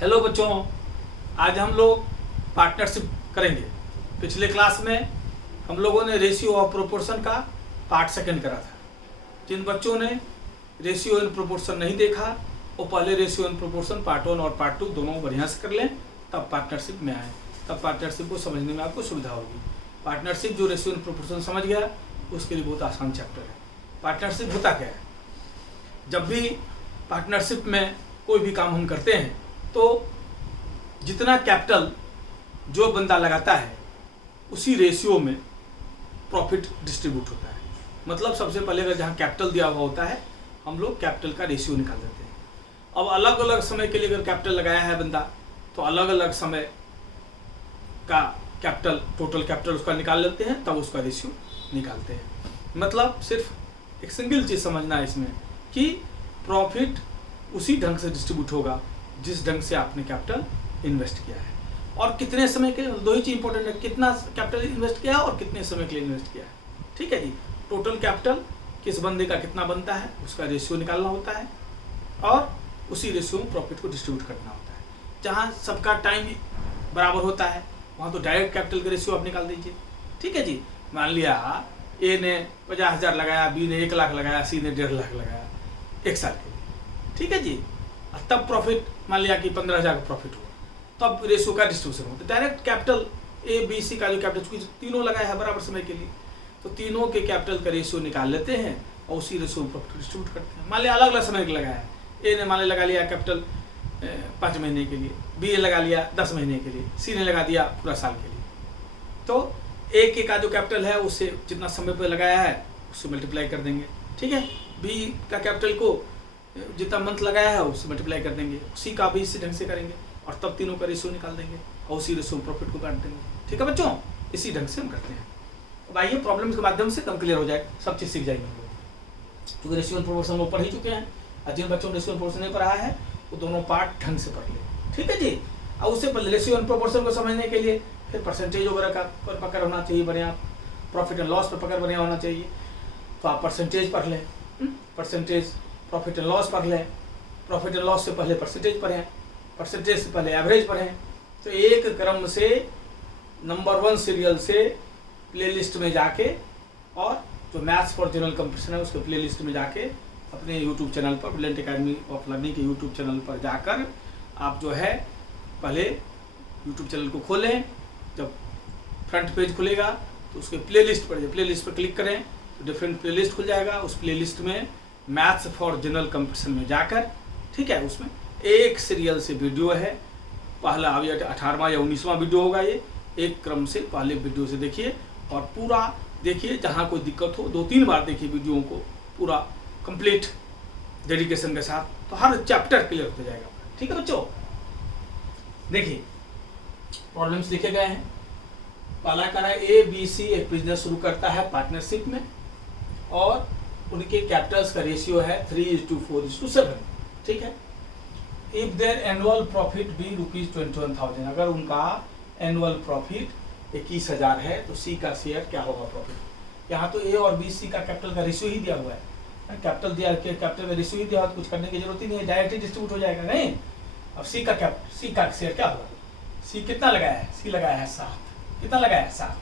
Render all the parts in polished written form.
Hello बच्चों, आज हम लोग पार्टनरशिप करेंगे। पिछले क्लास में हम लोगों ने रेशियो ऑफ प्रोपोर्शन का पार्ट सेकंड करा था। जिन बच्चों ने रेशियो इन प्रोपोर्शन नहीं देखा वो पहले रेशियो इन प्रोपोर्शन पार्ट 1 और पार्ट 2 दोनों बढ़िया से कर लें, तब पार्टनरशिप में आए, तब पार्टनरशिप को समझने में आपको सुविधा होगी। पार्टनरशिप जो रेशियो इन प्रोपोर्शन समझ गया उसके लिए बहुत आसान चैप्टर है। पार्टनरशिप होता क्या है? जब भी पार्टनरशिप में कोई भी काम हम करते हैं तो जितना कैपिटल जो बंदा लगाता है उसी रेशियो में प्रॉफिट डिस्ट्रीब्यूट होता है। मतलब सबसे पहले अगर जहाँ कैपिटल दिया हुआ होता है हम लोग कैपिटल का रेशियो निकाल देते हैं। अब अलग अलग समय के लिए अगर कैपिटल लगाया है बंदा तो अलग अलग समय का कैपिटल, टोटल कैपिटल उसका निकाल लेते हैं, तब उसका रेशियो निकालते हैं। मतलब सिर्फ एक सिंगल चीज़ समझना है इसमें कि प्रॉफिट उसी ढंग से डिस्ट्रीब्यूट होगा जिस ढंग से आपने कैपिटल इन्वेस्ट किया है, और कितने समय के लिए। दो ही चीज़ इंपॉर्टेंट है, कितना कैपिटल इन्वेस्ट किया है और कितने समय के लिए इन्वेस्ट किया है। ठीक है जी। टोटल कैपिटल किस बंदे का कितना बनता है उसका रेशियो निकालना होता है और उसी रेशियो में प्रॉफिट को डिस्ट्रीब्यूट करना होता है। जहाँ सबका टाइम बराबर होता है वहाँ तो डायरेक्ट कैपिटल का रेशियो आप निकाल दीजिए। ठीक है जी। मान लिया ए ने 50,000 लगाया, बी ने 1 लाख लगाया, सी ने 1.5 लाख लगाया एक साल के लिए। ठीक है जी। तब प्रॉफिट मान लिया कि 15,000 का प्रॉफिट हुआ, तब रेशियो का डिस्ट्रीब्यूशन होता है। Direct capital A B C का जो कैपिटल तीनों लगाया है बराबर समय के लिए, तो तीनों के कैपिटल का रेशियो निकाल लेते हैं और उसी रेशियो में प्रॉफिट डिस्ट्रीब्यूट करते हैं। मान लिया अलग अलग समय के लगाया है, ए ने मान लगा लिया कैपिटल 5 महीने के लिए, बी ने लगा लिया 10 महीने के लिए, सी ने लगा दिया पूरा साल के लिए। तो ए के का जो कैपिटल है उससे जितना समय पर लगाया है उससे मल्टीप्लाई कर देंगे। ठीक है। बी का कैपिटल को जितना मंथ लगाया है उससे मल्टीप्लाई कर देंगे, सी का भी इसी ढंग से करेंगे और तब तीनों का रेशियो निकाल देंगे और उसी रेशियो में प्रॉफिट को बांट देंगे। ठीक है बच्चों, इसी ढंग से हम करते हैं। अब आइए प्रॉब्लम के माध्यम से कम क्लियर हो जाए, सब चीज़ सीख जाएंगे हम लोग, क्योंकि रेशियो एंड प्रोपोर्शन वो पढ़ ही चुके हैं। और जिन बच्चों ने रेशियो एंड प्रोपोर्शन नहीं पढ़ा है वो दोनों पार्ट ढंग से पढ़ ले। ठीक है जी। और उससे पहले रेशियो एंड प्रोपोर्शन को समझने के लिए फिर परसेंटेज वगैरह का पर पकड़ होना चाहिए बढ़िया, प्रॉफिट एंड लॉस पर पकड़ बढ़िया होना चाहिए। तो आप परसेंटेज पढ़ लें, परसेंटेज प्रॉफिट एंड लॉस पढ़ लें, प्रॉफिट एंड लॉस से पहले परसेंटेज पढ़ें, परसेंटेज से पहले एवरेज पढ़ें। तो एक क्रम से नंबर 1 सीरियल से प्लेलिस्ट में जाके और जो मैथ्स फॉर जनरल कंपटीशन है उसके प्लेलिस्ट में जाके अपने यूट्यूब चैनल पर, ब्रिलियंट एकेडमी ऑफ लर्निंग के यूट्यूब चैनल पर जाकर आप जो है पहले यूट्यूब चैनल को खोलें। जब फ्रंट पेज खुलेगा तो उसके प्लेलिस्ट पर, प्लेलिस्ट पर क्लिक करें तो डिफरेंट प्लेलिस्ट खुल जाएगा। उस प्लेलिस्ट में मैथ्स फॉर जनरल कंपटीशन में जाकर, ठीक है, उसमें एक सीरियल से वीडियो है। पहला अभी 18वां या 19वां वीडियो होगा ये। एक क्रम से पहले वीडियो से देखिए और पूरा देखिए, जहाँ कोई दिक्कत हो 2-3 बार देखिए वीडियो को पूरा कंप्लीट डेडिकेशन के साथ, तो हर चैप्टर क्लियर होता जाएगा। ठीक है बच्चों, देखिए प्रॉब्लम्स लिखे गए हैं। पहला कह रहा है ए बी सी एक बिजनेस शुरू करता है पार्टनरशिप में और उनके कैपिटल्स का रेशियो है 3:4:7। ठीक है। If there annual profit be ₹21,000, अगर उनका एनुअल प्रॉफिट 21,000 है तो सी का शेयर क्या होगा प्रॉफिट। यहाँ तो ए और बी सी का कैपिटल का रेशियो ही दिया हुआ है, कैपिटल दिया, कैपिटल का रेशियो ही दिया हुआ, तो कुछ करने की जरूरत ही नहीं है, डायरेक्ट ही डिस्ट्रीब्यूट हो जाएगा। नहीं, अब सी का शेयर क्या होगा। सी कितना लगाया है? सी लगाया है 7। कितना लगाया है? 7।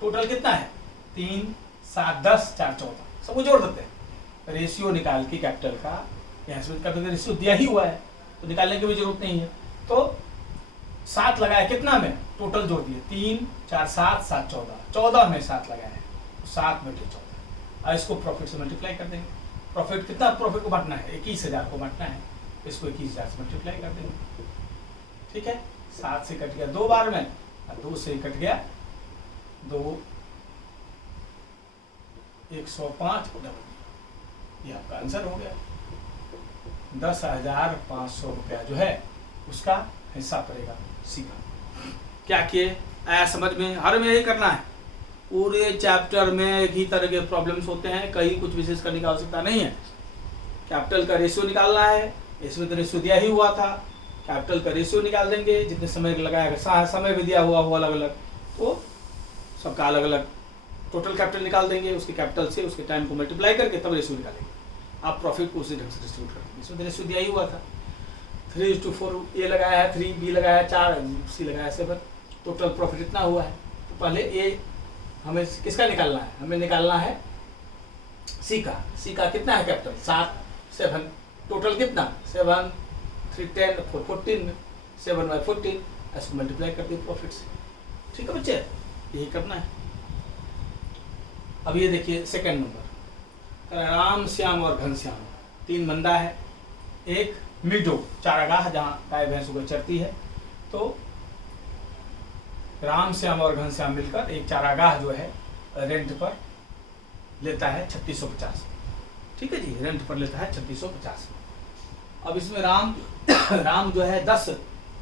टोटल कितना है? 3, 7, 10, 4, 14, सबको जोड़ देते हैं। रेशियो निकाल के कैपिटल का, यहाँ से कैपिटल का रेशियो दिया ही हुआ है तो निकालने की भी जरूरत नहीं है। तो 7 लगाया कितना में? टोटल जोड़ दिए 3, 4, 7, 7, 14, 14 में 7 लगाया है, 7 में 14। और इसको प्रॉफिट से मल्टीप्लाई कर देंगे। प्रॉफिट कितना, प्रॉफिट को बांटना है 21,000 को बांटना है, इसको 21,000 से मल्टीप्लाई कर देंगे। ठीक है। 7 से कट गया 2 बार में और 2 से कट गया 2, 105 को डबल दिया, ये आपका आंसर हो गया। 10,500 रुपया जो है उसका हिस्सा पड़ेगा सी का। क्या किए? आया समझ में? हर में यही करना है। पूरे चैप्टर में एक ही तरह के प्रॉब्लम्स होते हैं, कहीं कुछ विशेष करने की आवश्यकता नहीं है। कैपिटल का रेशियो निकालना है, इसमें तो रेशियो दिया ही हुआ था, कैपिटल का रेशियो निकाल देंगे। जितने समय लगाएगा, समय भी दिया हुआ हो अलग अलग, तो सबका अलग अलग टोटल कैपिटल निकाल देंगे। उसके कैपिटल से उसके टाइम को मल्टीप्लाई करके तब रेशियो निकालेंगे। आप प्रॉफिट को उसी ढंग से डिस्ट्रीब्यूट कर देंगे। इसमें रेशियो दिया ही हुआ था। 3:4 ए लगाया है 3, बी लगाया है 4, सी लगाया 7, टोटल प्रॉफिट इतना हुआ है। तो पहले ए हमें किसका निकालना है, हमें निकालना है सी का। सी का कितना है कैपिटल 7, 7, टोटल कितना 7, 3, 10, 4, 14, 7/14, ऐसे मल्टीप्लाई कर दिए प्रॉफिट से। ठीक है बच्चे, यही करना है। अब ये देखिए सेकंड नंबर, राम श्याम और घनश्याम, 3 बंदा है, एक मिडो चारागाह जहाँ गाय भैंसों को चरती है। तो राम श्याम और घनश्याम मिलकर एक चारागाह जो है रेंट पर लेता है 3650। ठीक है जी, रेंट पर लेता है 3650। अब इसमें राम जो है 10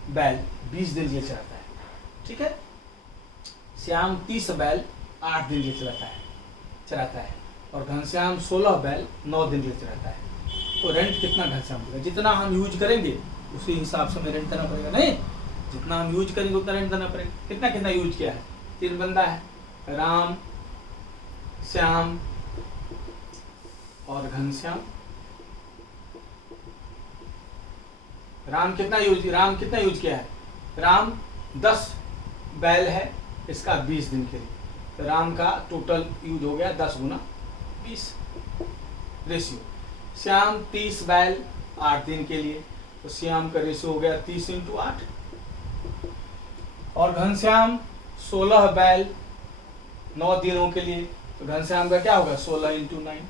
बैल 20 दिन लिए चलाता है। ठीक है, श्याम 30 बैल 8 दिन लिए चलाता है और घनश्याम 16 बैल 9 दिन लिए चलाता है। तो रेंट कितना घनश्याम देगा, जितना हम यूज करेंगे उसी हिसाब से हमें रेंट देना पड़ेगा। नहीं, जितना हम यूज करेंगे उतना रेंट देना पड़ेगा। कितना कितना यूज किया है, 3 बंदा है, राम श्याम और घनश्याम। राम कितना यूज किया है, राम 10 बैल है इसका 20 दिन के लिए, तो राम का टोटल यूज हो गया 10 गुना 20 रेशियो। श्याम 30 बैल 8 दिन के लिए, तो श्याम का रेशियो हो गया 30 × 8। और घनश्याम 16 बैल 9 दिनों के लिए, तो घनश्याम का क्या होगा 16 × 9,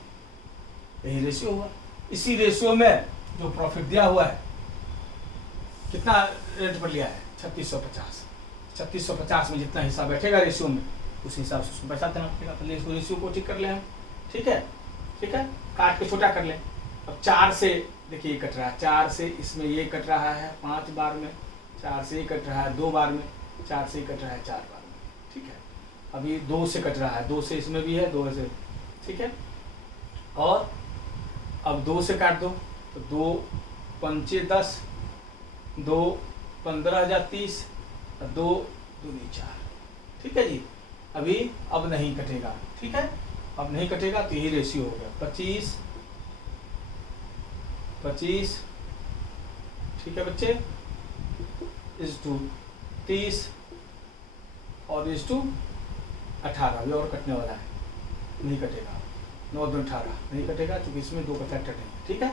यही रेशियो हुआ। इसी रेशियो में जो प्रॉफिट दिया हुआ है कितना रेंट पर लिया है 3650। 3650 में जितना हिस्सा बैठेगा रेशियो में उस हिसाब से उसको पैसा देना पड़ेगा। पहले इसको रेशियो को ठीक कर ले हम। ठीक है, काट के छोटा कर लें। अब 4 से देखिए ये कट रहा है, 4 से इसमें ये कट रहा है 5 बार में, 4 से ये कट रहा है 2 बार में, 4 से ये कट रहा है 4 बार में। ठीक है, अभी 2 से कट रहा है, 2 से इसमें भी है, 2 से। ठीक है, और अब 2 से काट दो तो 2 पंचे 10, 2 15 × 30, 2 दूनी 4। ठीक है जी, अब नहीं कटेगा। ठीक है, अब नहीं कटेगा तो यही रेशियो हो गया 25। ठीक है बच्चे, = 30 और = 18। ये और कटने वाला है, नहीं कटेगा। 9 × 18 नहीं कटेगा क्योंकि इसमें 2 का फैक्टर नहीं है। ठीक है,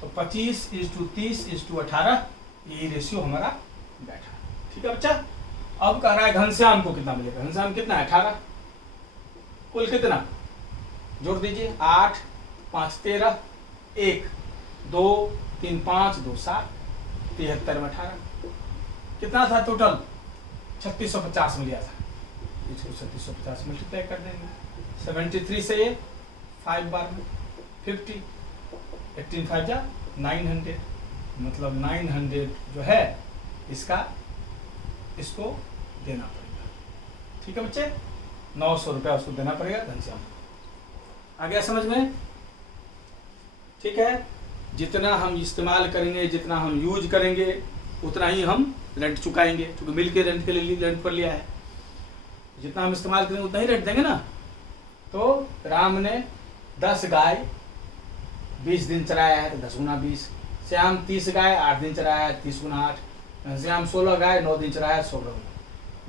तो 25 = 30 = 18, यही रेशियो हमारा बैठा। ठीक है बच्चा, अब कह रहा है घनश्याम को कितना मिलेगा। घनश्याम कितना है 18, कुल कितना जोड़ दीजिए 8 5 13, 1 2 3 5 2 7, 73 में 18 कितना था टोटल 3650 में लिया था। इसको 3650 मल्टीप्लाई कर देंगे, 73 से ये 5 बार में 50, 18 5 जा 900, मतलब 900 जो है इसको देना पड़ेगा। ठीक है बच्चे, 900 रुपया उसको देना पड़ेगा घनश्याम। आ गया समझ में? ठीक है, जितना हम इस्तेमाल करेंगे, जितना हम यूज करेंगे उतना ही हम रेंट चुकाएंगे, क्योंकि मिल के रेंट के लिए रेंट पर लिया है। जितना हम इस्तेमाल करेंगे उतना ही रेंट देंगे ना। तो राम ने 10 गाय 20 दिन चराया है तो 10 × 20। श्याम 30 गाय 8 दिन चराया है 30 × 8। श्याम 16 गाय 9 दिन चराया है 16।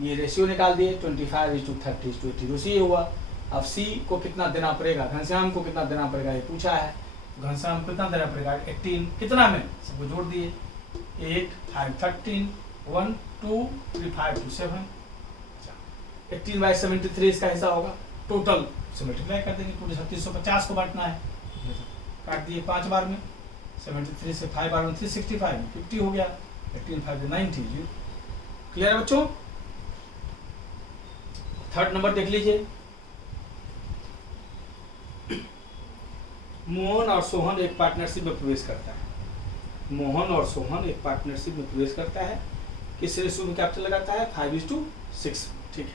ये रेशियो निकाल दिए 25 = 30 = 80, उसी हुआ। अब सी को कितना देना पड़ेगा, घनश्याम को कितना देना पड़ेगा ये पूछा है। घनश्याम को कितना देना पड़ेगा 18, कितना में सबको जोड़ दिए 8 5 13 1 2 3 5 2 7, 18/73 इसका हिस्सा होगा। टोटल से मल्टीप्लाई कर देंगे, टोटल 3650 को बांटना है, काट दिए 5 बार में, 73 से 5 बार में 365 में 50 हो गया, 18 5 90। क्लियर है बच्चों? थर्ड नंबर देख लीजिए, मोहन और सोहन एक पार्टनरशिप में प्रवेश करता है। मोहन और सोहन एक पार्टनरशिप में प्रवेश करता है, किस रेशियो में कैपिटल लगाता है 5:6। ठीक है,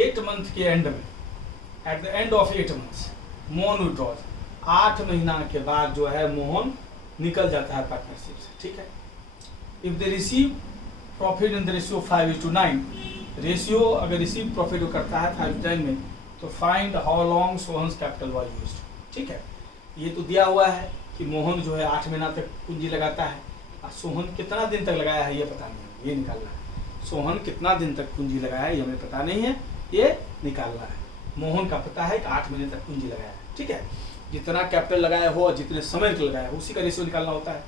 8 मंथ के एंड में, eight the end of 8 months Mohan withdraws, 8 महीना के बाद जो है मोहन निकल जाता है पार्टनरशिप से। ठीक है, if they receive profit in the ratio 5:9, ratio अगर रिसीव प्रॉफिट करता है 5:9 में, तो find how long Sohan's capital was used. ठीक है, ये तो दिया हुआ है कि मोहन जो है 8 महीना तक पूंजी लगाता है, और सोहन कितना दिन तक लगाया है ये पता नहीं है, ये निकालना है। सोहन कितना दिन तक पूंजी लगाया है ये हमें पता नहीं है, ये निकालना है। मोहन का पता है कि 8 महीने तक पूंजी लगाया है, ठीक है। जितना कैपिटल लगाया हो और जितने समय तक लगाया हो उसी का रेशियो निकालना होता है,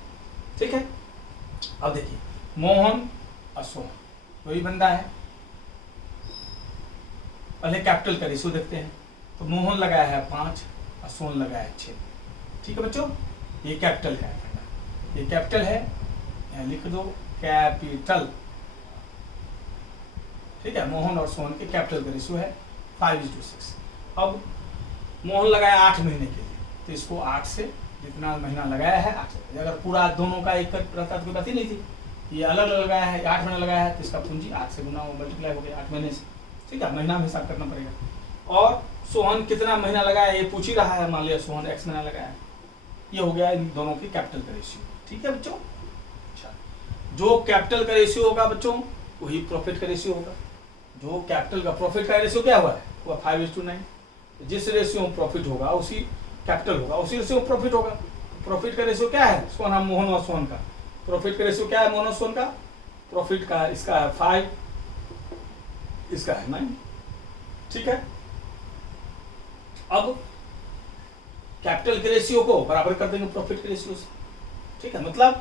ठीक है। अब देखिए मोहन और सोहन वही बंदा है। पहले कैपिटल का रेशियो देखते हैं। तो मोहन लगाया है 5 और सोहन लगाया है 6, ठीक है बच्चों। ये कैपिटल का है, ये कैपिटल है, यहाँ लिख दो कैपिटल, ठीक है। मोहन और सोहन के कैपिटल का रेशियो है 5:6। अब मोहन लगाया 8 महीने के लिए, तो इसको 8 से जितना महीना लगाया है 8 से, अगर पूरा दोनों का एक रहता तो कोई बात ही नहीं थी। ये अलग अलग लगाया है, 8 महीना लगाया है तो इसका पूंजी 8 से गुना मल्टीप्लाई हो गया 8 महीने से, ठीक है। महीना में हिसाब करना पड़ेगा। और सोहन कितना महीना लगाया है ये पूछ ही रहा है, मान लिया सोहन x महीना लगाया है, ये हो गया इन दोनों की कैपिटल का रेशियो, ठीक है बच्चों। अच्छा, जो कैपिटल का रेशियो होगा बच्चों वही प्रॉफिट का रेशियो होगा। जो कैपिटल का प्रॉफिट का रेशियो क्या हुआ है, वो 5:9। जिस रेशियो में प्रॉफिट होगा उसी कैपिटल होगा, उसी रेशियो में प्रॉफिट होगा। प्रॉफिट का रेशियो क्या है सोहन मोहन और सोहन का, प्रॉफिट का रेशियो क्या है मोहन और सोहन का, प्रॉफिट का इसका है 5, इसका है 9, ठीक है। अब कैपिटल के रेशियो को बराबर कर देंगे प्रॉफिट के रेशियो से, ठीक है। मतलब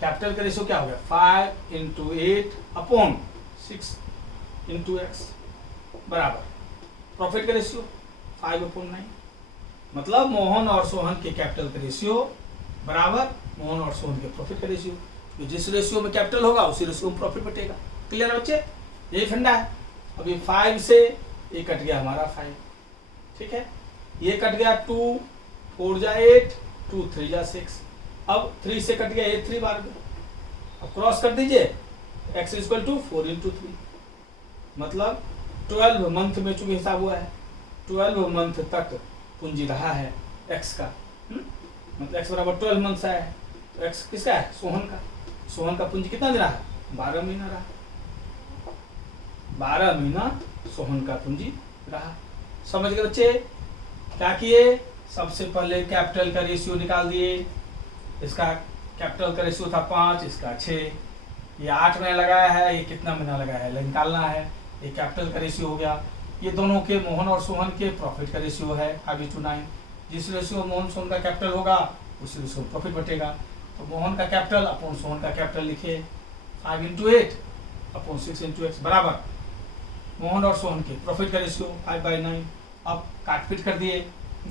कैपिटल का रेशियो क्या हो गया 5/8/6 बराबर प्रॉफिट का रेशियो 5/9। मतलब मोहन और सोहन के कैपिटल का रेशियो बराबर मोहन और सोहन के प्रॉफिट का रेशियो। तो जिस रेशियो में कैपिटल होगा उसी रेशियो में प्रॉफिट बटेगा। क्लियर है बच्चे, यही फंडा है। अब ये 5 से ये कट गया हमारा 5, ठीक है। ये कट गया 2 4 जा 8 2 3 जा 6। अब 3 से कट गया ये 3 बार में, अब क्रॉस कर दीजिए x = 4 × 3। मतलब 12 मंथ में चूंकि हिसाब हुआ है 12 मंथ तक पूंजी रहा है x का, मतलब x बराबर 12 मंथ आया है। तो x किसका है सोहन का। सोहन का पूंजी कितना दिन रहा 12 महीना रहा, 12 महीना सोहन का पूंजी रहा। समझ गए बच्चे। क्या किए, सबसे पहले कैपिटल का रेशियो निकाल दिए। इसका कैपिटल का रेशियो था 5, इसका 6। ये 8 महीना लगाया है, ये कितना महीना लगाया है निकालना है। ये कैपिटल का रेशियो हो गया। ये दोनों के मोहन और सोहन के प्रॉफिट का रेशियो है 5:9। जिस रेशियो मोहन सोहन का कैपिटल होगा उसी रेशियो में प्रॉफिट बटेगा। तो मोहन का कैपिटल अपॉन सोहन का कैपिटल लिखिए 5/8/6 बराबर मोहन और सोहन के प्रॉफिट का रेशियो 5/9। अब काटपीट कर दिए,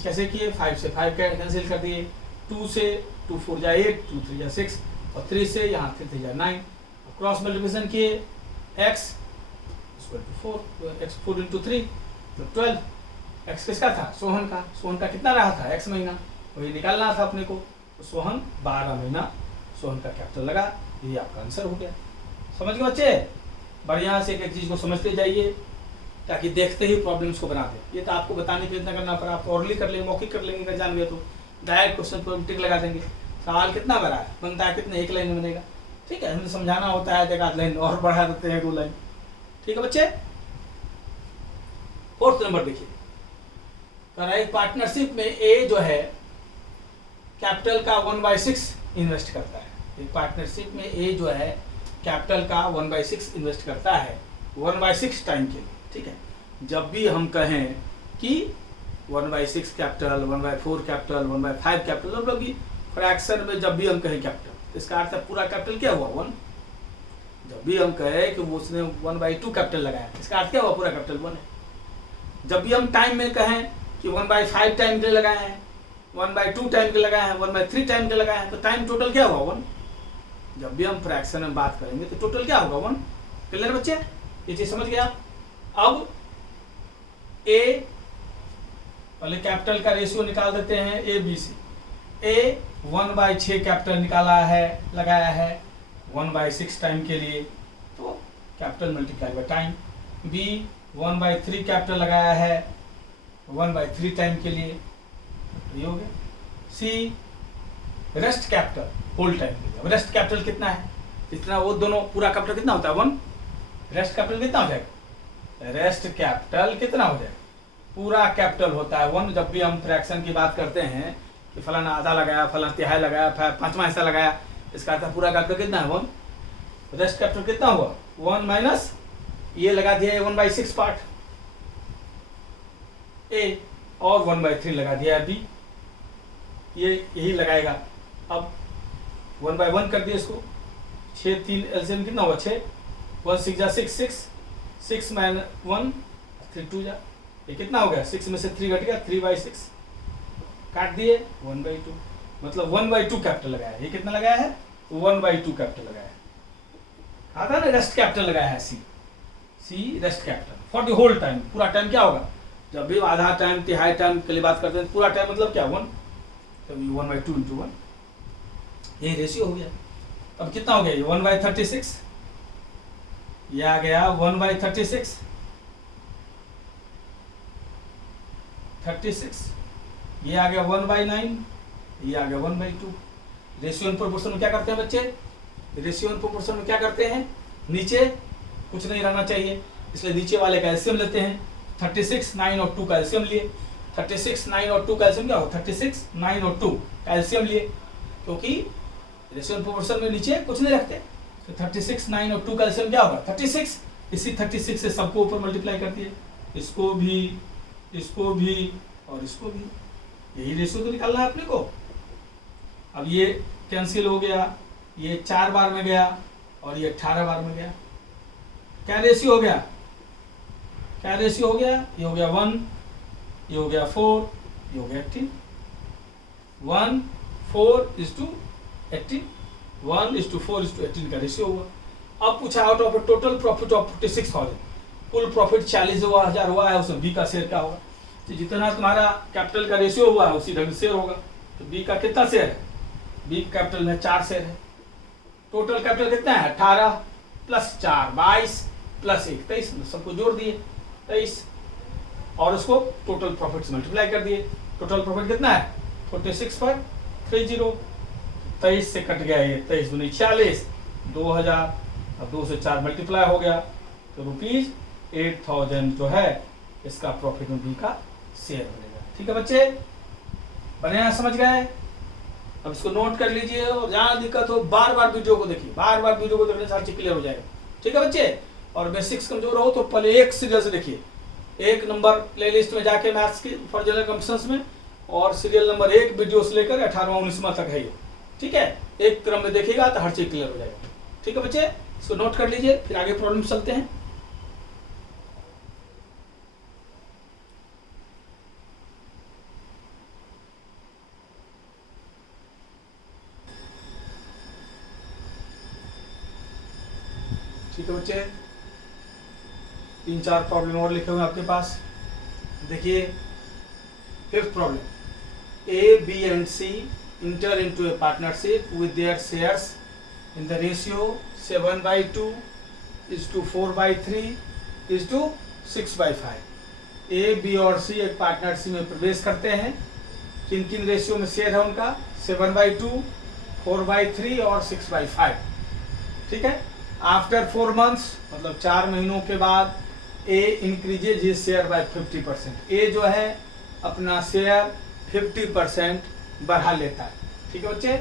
कैसे किए 5 से 5 कैंसिल कर दिए, 2 से 2 4 जा 8 2 3 जा 6 और 3 से यहाँ 3 3 जा 9। क्रॉस मल्टीप्लिकेशन किए x = 4, x 4 × 3 तो 12। x किसका था सोहन का। सोहन का कितना रहा था x महीना, वही निकालना था अपने को। तो सोहन 12 महीना सोहन का कैपिटल लगा। ये आपका आंसर हो गया। समझ गए बच्चे। बढ़िया से एक चीज को समझते जाइए ताकि देखते ही प्रॉब्लम्स को बना दे। ये तो आपको बताने के लिए इतना करना पड़ा, आप ऑरली कर लेंगे मौखिक कर लेंगे अगर जान गए तो डायरेक्ट क्वेश्चन पर टिक लगा देंगे। सवाल कितना बड़ा है बनता है, कितने 1 लाइन में बनेगा, ठीक है। हमें समझाना होता है, एक आध लाइन और बढ़ा देते हैं 2 लाइन, ठीक है बच्चे। 4th नंबर देखिए, एक पार्टनरशिप में ए जो है कैपिटल का 1/6 इन्वेस्ट करता है। एक पार्टनरशिप में ए जो है कैपिटल का 1/6 इन्वेस्ट करता है 1/6 टाइम के लिए, ठीक है। जब भी हम कहें कि 1/6 कैपिटल 1/4 कैपिटल 1/5 कैपिटल, मतलब कि फ्रैक्शन में जब भी हम कहें कैपिटल, इसका अर्थ है पूरा कैपिटल क्या हुआ 1। जब भी हम कहें कि वो उसने 1/2 कैपिटल लगाया, इसका अर्थ क्या हुआ पूरा कैपिटल 1 है। जब भी हम टाइम में कहें कि 1/5 टाइम के लगाए हैं, 1/2 टाइम के लगाए हैं, 1/3 टाइम के लगाए हैं, तो टाइम टोटल क्या हुआ 1। जब भी हम फ्रैक्शन में बात करेंगे तो टोटल क्या होगा 1। क्लियर बच्चे, ये चीज समझ गया। अब ए पहले कैपिटल का रेशियो निकाल देते हैं ABC। ए 1/6 कैपिटल निकाला है लगाया है 1/6 टाइम के लिए, तो capital multiply by time. B 1/3 capital लगाया है 1/3 टाइम के लिए, ये हो गया। C rest capital whole time के लिए। अब रेस्ट कैपिटल कितना है, इतना वो दोनों पूरा कैपिटल कितना होता है 1। रेस्ट कैपिटल कितना हो जाएगा, रेस्ट कैपिटल कितना हो जाएगा पूरा कैपिटल होता है 1। जब भी हम फ्रैक्शन की बात करते हैं कि फलाना आधा लगाया, फलाना तिहाई लगाया, पांचवा हिस्सा लगाया, इसका अर्थ पूरा कैपिटल कितना है 1। रेस्ट कैपिटल कितना हुआ 1 माइनस ये लगा दिया 1/6 पार्ट ए और 1/3 लगा दिया बी, ये यही लगाएगा। अब 1/1 कर दिया इसको, 6 3 एलसीएम कितना हुआ 6, 1 6 जा 6 6 6 माइनस 1 3 2 जा, ये कितना हो गया 6 में से 3 घट गया 3/6 काट दिए 1/2, मतलब 1/2 कैपिटल लगाया। ये कितना लगाया है 1/2 कैपिटल लगाया है। आता ना रेस्ट कैपिटल लगाया है C rest capital for the whole time. पूरा टाइम क्या होगा, जब भी आधा टाइम तिहाई टाइम के लिए बात करते हैं, पूरा टाइम मतलब क्या 1, तो 1/2 × 1, ये रेशियो हो गया। अब कितना हो गया ये 1/36, ये आ गया 1/36 ये आ गया 1/9, ये आ गया 1/2। रेशियो एंड प्रोपोर्शन में क्या करते हैं बच्चे, रेशियो एंड प्रोपोर्शन में क्या करते हैं, नीचे कुछ नहीं रहना चाहिए, इसलिए नीचे वाले का एलसीएम लेते हैं। 36 9 और 2 का एलसीएम लिए, 36 9 और 2 का एलसीएम क्या हो 36 9 और 2 का एलसीएम लिए, क्योंकि रेशियो एंड प्रोपोर्शन में नीचे कुछ नहीं रखते, तो 36 9 और 2 का एलसीएम क्या होगा 36। इसी 36 से सबको ऊपर मल्टीप्लाई करती है, इसको भी और इसको भी, यही रेशियो तो निकालना है अपने को। अब ये कैंसिल हो गया, ये 4 बार में गया और ये 18 बार में गया। क्या रेशियो हो गया, क्या रेशियो हो गया, ये हो गया 1, ये हो गया 4, ये हो गया 18, 1 4:18, 1:4:18 का रेशियो हुआ। अब पूछा out of total profit of 46,000, कुल प्रॉफिट 40,000 हुआ है, उसमें बी का शेयर क्या होगा, तो जितना तुम्हारा कैपिटल का रेशियो हुआ है उसी ढंग से शेयर होगा। तो बी का कितना शेयर है, बी कैपिटल में 4 शेयर है। टोटल कैपिटल कितना है 18 + 4 22 + 1 23, सबको जोड़ दिए 23 और उसको टोटल प्रॉफिट से मल्टीप्लाई कर दिए। टोटल प्रॉफिट कितना है 46 पर 30, 23 से कट गया ये 23 दूनी 46, 2000, अब 2 से 4 मल्टीप्लाई हो गया, तो ₹8,000 जो है इसका प्रॉफिट में बी का शेयर बनेगा। ठीक है बच्चे, बने समझ गए। अब इसको नोट कर लीजिए और जहाँ दिक्कत हो बार बार वीडियो को देखिए, बार बार वीडियो को देखने से हर चीज क्लियर हो जाएगा। ठीक है बच्चे, और बेसिक्स कमजोर हो तो पहले एक सीरियल से देखिए, 1 नंबर प्लेलिस्ट में जाके मैथ्स की फॉर जनरल कंपटीशंस में, और सीरियल नंबर 1 वीडियो से लेकर 18वां 19वां तक है ये। ठीक है, एक क्रम में देखिएगा तो हर चीज क्लियर हो जाएगा। ठीक है बच्चे, इसको नोट कर लीजिए, फिर आगे प्रॉब्लम चलते हैं। ठीक है बच्चे, 3-4 प्रॉब्लम और लिखे हुए हैं आपके पास। देखिए 5th problem, A B and C enter into a partnership with their shares in the ratio 7/2 = 4/3 = 6/5। A B और सी एक पार्टनरशिप में प्रवेश करते हैं। किन किन रेशियो में शेयर है उनका 7/2, 4/3 और 6/5। ठीक है, आफ्टर 4 मंथ्स मतलब 4 महीनों के बाद A increases his share by 50%। A जो है अपना शेयर 50% बढ़ा लेता है। ठीक है बच्चे,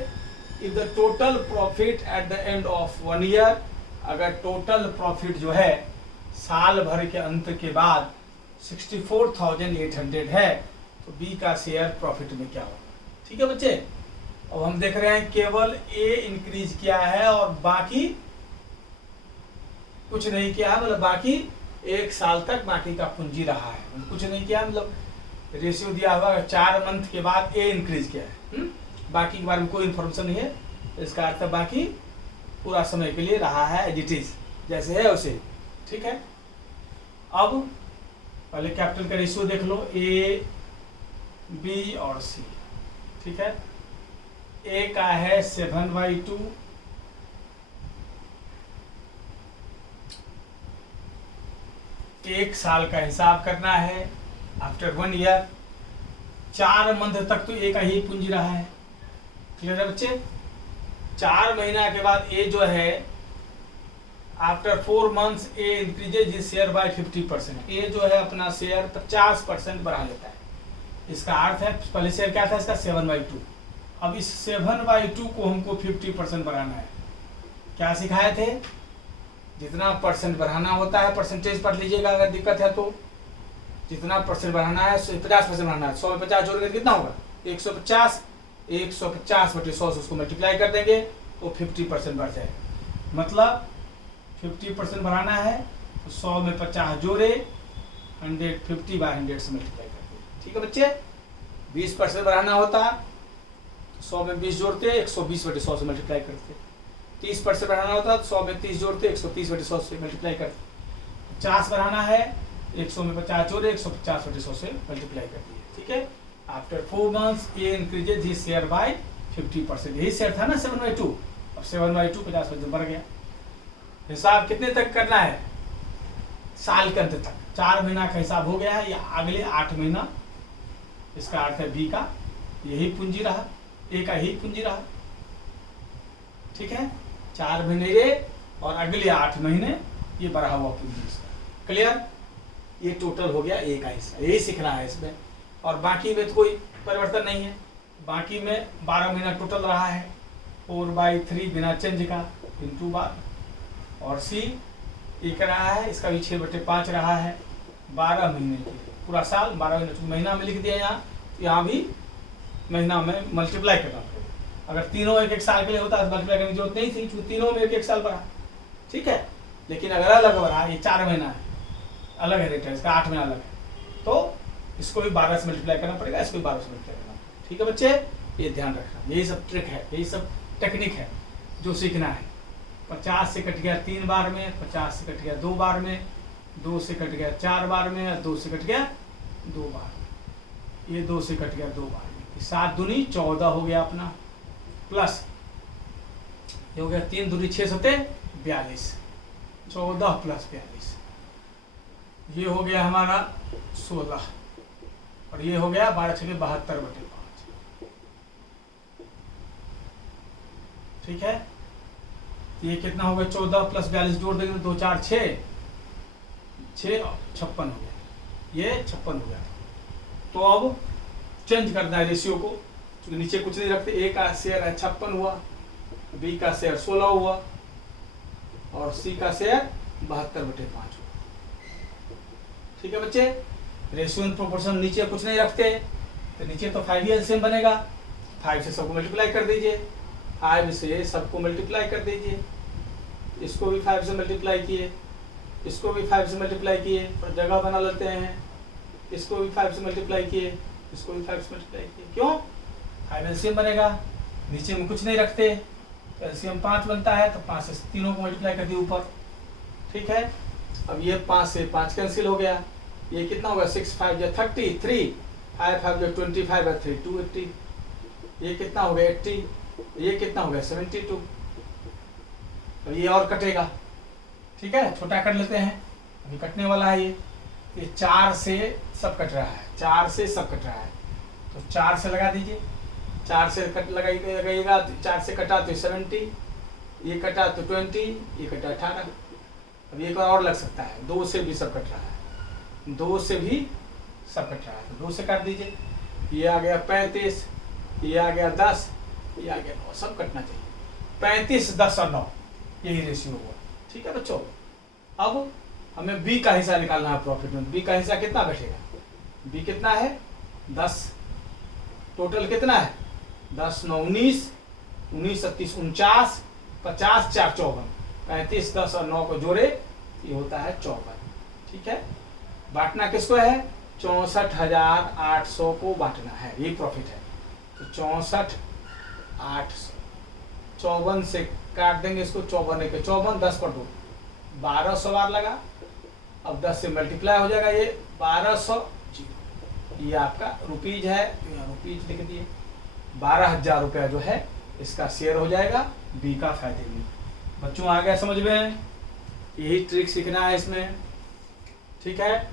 if the total profit eight the end of 1 year, अगर टोटल प्रॉफिट जो है साल भर के अंत के बाद 64,800 है, तो बी का शेयर प्रॉफिट में क्या होगा। ठीक है बच्चे, अब हम देख रहे हैं केवल ए इंक्रीज किया है और बाकी कुछ नहीं किया है, मतलब बाकी 1 साल तक बाकी का पूंजी रहा है, कुछ नहीं किया, मतलब रेशियो दिया हुआ 4 मंथ के बाद ए इंक्रीज किया है, बाकी के बारे में कोई इन्फॉर्मेशन नहीं है, इसका अर्थ बाकी पूरा समय के लिए रहा है एज इट इज, जैसे है उसे। ठीक है, अब पहले कैपिटल का रेशियो देख लो, ए बी और सी। ठीक है, ए का है 7/2, एक साल का हिसाब करना है। आफ्टर 1 ईयर 4 मंथ तक तो ए का ही पूंजी रहा है। क्लियर है बच्चे, 4 महीना के बाद ए जो है after 4 months A increases his share by 50%। A जो है अपना शेयर 50% बढ़ा लेता है। इसका अर्थ है पहले शेयर क्या था इसका 7/2। अब इस 7/2 को हमको 50% बढ़ाना है। क्या सिखाए थे, जितना परसेंट बढ़ाना होता है परसेंटेज पढ़ लीजिएगा अगर दिक्कत है तो। जितना परसेंट बढ़ाना है 50% बढ़ाना है। 100 में 50 जोड़ेंगे कितना होगा 150। 150/100 से उसको मल्टीप्लाई कर देंगे तो 50% बढ़ जाएगा। मतलब 50% बढ़ाना है तो 100 में 50 जोड़े 150/100 से मल्टीप्लाई करते हैं। ठीक है बच्चे। 20% बढ़ाना होता 100 में 20 जोड़ते 120/100 से मल्टीप्लाई करते। 30% बढ़ाना होता तो 100 में 30 जोड़ते 130/100 से मल्टीप्लाई करते। 50 बढ़ाना है 100 में 50 जोड़े 150/100 से मल्टीप्लाई कर दिए। ठीक है। आफ्टर 4 months ये इंक्रीजेज हिज शेयर बाय 50%। यही शेयर था ना 7/2। अब 7/2 50% बढ़ गया। हिसाब कितने तक करना है, साल के अंत तक। 4 महीना का हिसाब हो गया है या अगले 8 महीना। इसका अर्थ है बी का यही पूंजी रहा, ए का यही पूंजी रहा। ठीक है। 4 महीने ये और अगले 8 महीने ये बढ़ा हुआ पूंजी इसका। क्लियर। ये टोटल हो गया ए का हिस्सा। यही सीखना है इसमें। और बाकी में तो कोई परिवर्तन नहीं है। बाकी में 12 महीना टोटल रहा है 4/3 बिना चेंज का इंटू 12। और सी एक रहा है इसका भी 6/5 रहा है 12 महीने के लिए। पूरा साल 12 महीने महीना में लिख दिया यहाँ भी महीना में मल्टीप्लाई करना पड़ेगा। अगर तीनों एक साल के लिए होता तो मल्टीप्लाई करने की जरूरत नहीं थी क्योंकि तीनों में एक साल बढ़ा। ठीक है। लेकिन अगर अलग बढ़ा, ये 4 महीना है अलग है रेट है इसका, 8 महीना अलग है तो इसको भी 12 से मल्टीप्लाई करना पड़ेगा, इसको भी 12 से मल्टीप्लाई करना पड़ेगा। ठीक है बच्चे। ये ध्यान रखना। यही सब ट्रिक है, यही सब टेक्निक है जो सीखना है। 50 से कट गया 3 बार में, 50 से कट गया 2 बार में, 2 से कट गया 4 बार में, 2 से कट गया 2 बार में, ये 2 से कट गया 2 बार में। 7 दूनी 14 हो गया अपना, प्लस ये हो गया 3 दूनी 6 सते 42, 14 प्लस 42 ये हो गया हमारा 16 और ये हो गया 12 6 72/5। ठीक है। ये कितना हो गया 14 प्लस 42 जोड़ देंगे 2 4 6 56 हो गया। ये 56 हो गया। तो अब चेंज करना है रेशियो को, क्योंकि नीचे कुछ नहीं रखते। ए का शेयर है 56 हुआ, बी का शेयर 16 हुआ और सी का शेयर 72/5 हुआ। ठीक है बच्चे। रेशियो एंड प्रोपोर्शन नीचे कुछ नहीं रखते तो नीचे तो 5 एलसीएम बनेगा। 5 से सबको मल्टीप्लाई कर दीजिए, 5 से सबको मल्टीप्लाई कर दीजिए। इसको भी 5 से मल्टीप्लाई किए, इसको भी 5 से मल्टीप्लाई किए, और जगह बना लेते हैं। इसको भी 5 से मल्टीप्लाई किए, इसको भी 5 से मल्टीप्लाई किए। क्यों? 5 एलसीएम बनेगा। नीचे में कुछ नहीं रखते, एलसीएम 5 बनता है तो 5 से तीनों को मल्टीप्लाई कर दिए ऊपर। ठीक है। अब ये 5 से 5 कैंसिल हो गया। ये कितना होगा 6 5 या 33, 5 5 या 25 या 3 280। ये कितना हो गया 80, ये कितना हो गया 72। अब ये और कटेगा। ठीक है। छोटा कर लेते हैं, अभी कटने वाला है। ये 4 से सब कट रहा है, 4 से सब कट रहा है तो 4 से लगा दीजिए। 4 से कट लगाइएगा, 4 से कटा तो 70, ये कटा तो 20, ये कटा 18। अब ये और लग सकता है, 2 से भी सब कट रहा है, 2 से भी सब कट रहा है तो 2 से काट दीजिए। ये आ गया 35, ये आ गया 10, ये आ गया 9, सब कटना चाहिए। 35 10 और 9 यही रेशियो हुआ। ठीक है बच्चों। अब हमें बी का हिस्सा निकालना है प्रॉफिट में। बी का हिस्सा कितना बैठेगा? बी कितना है 10, टोटल कितना है 10 9 19, 19 37 49, 50 4 54, 35 10 और 9 को जोड़े ये होता है 54। ठीक है। बांटना किसको है? 64,800 को बांटना है, ये प्रॉफिट है। तो 64,800 54 से काट देंगे इसको, 54 के 54 10 पर 2 1200 बार लगा। अब 10 से मल्टीप्लाई हो जाएगा, ये 1200 ये आपका रुपीज है, रुपीज लिख दिए। 12,000 रुपया जो है इसका शेयर हो जाएगा बी का फायदे में। बच्चों आ गया समझ में? यही ट्रिक सीखना है इसमें। ठीक है।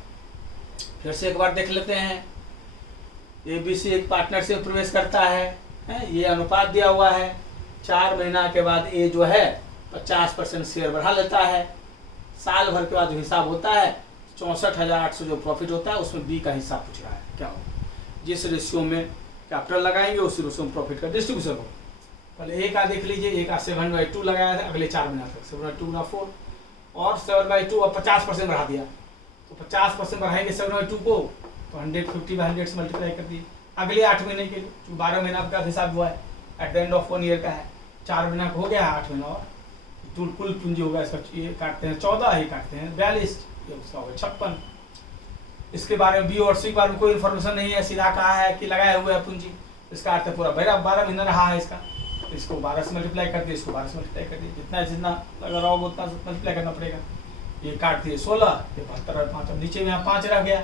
फिर से एक बार देख लेते हैं। ABC एक पार्टनरशिप प्रवेश करता है, ये अनुपात दिया हुआ है। 4 महीना के बाद ए जो है 50% शेयर बढ़ा लेता है। साल भर के बाद जो हिसाब होता है 64,800 जो प्रॉफिट होता है उसमें बी का हिस्सा पूछ रहा है क्या हो। जिस रेशियो में कैपिटल लगाएंगे उसी रेशियो में प्रॉफिट का डिस्ट्रीब्यूशन होगा। पहले ए का देख लीजिए, ए का 7/2 लगाया था अगले 4 महीना तक, 7/2 गुना 4 और 7/2 और 50% बढ़ा दिया, तो 50% बढ़ाएंगे 7/2 को तो 150/100 से मल्टीप्लाई कर दिए अगले 8 महीने के लिए, जो 12 महीना का हिसाब हुआ है, eight the end of 1 year का है, 4 महीना का हो गया, 8 महीना और कुल पूंजी होगा इसका, ये काटते हैं 14, ये काटते हैं 42, ये उसका होगा 56। इसके बारे में बी और सी के बारे में कोई इन्फॉर्मेशन नहीं है, सीधा कहा है कि लगाया हुआ है पूंजी, इसका अर्थ है पूरा 12 महीना रहा है इसका, इसको 12 से मल्टीप्लाई कर दिए, इसको 12 से मल्टीप्लाई कर दिए, जितना जितना लगा रहा होगा उतना मल्टीप्लाई करना पड़ेगा। ये काट दिए 16, ये 72/5, अब नीचे में यहाँ 5 रह गया,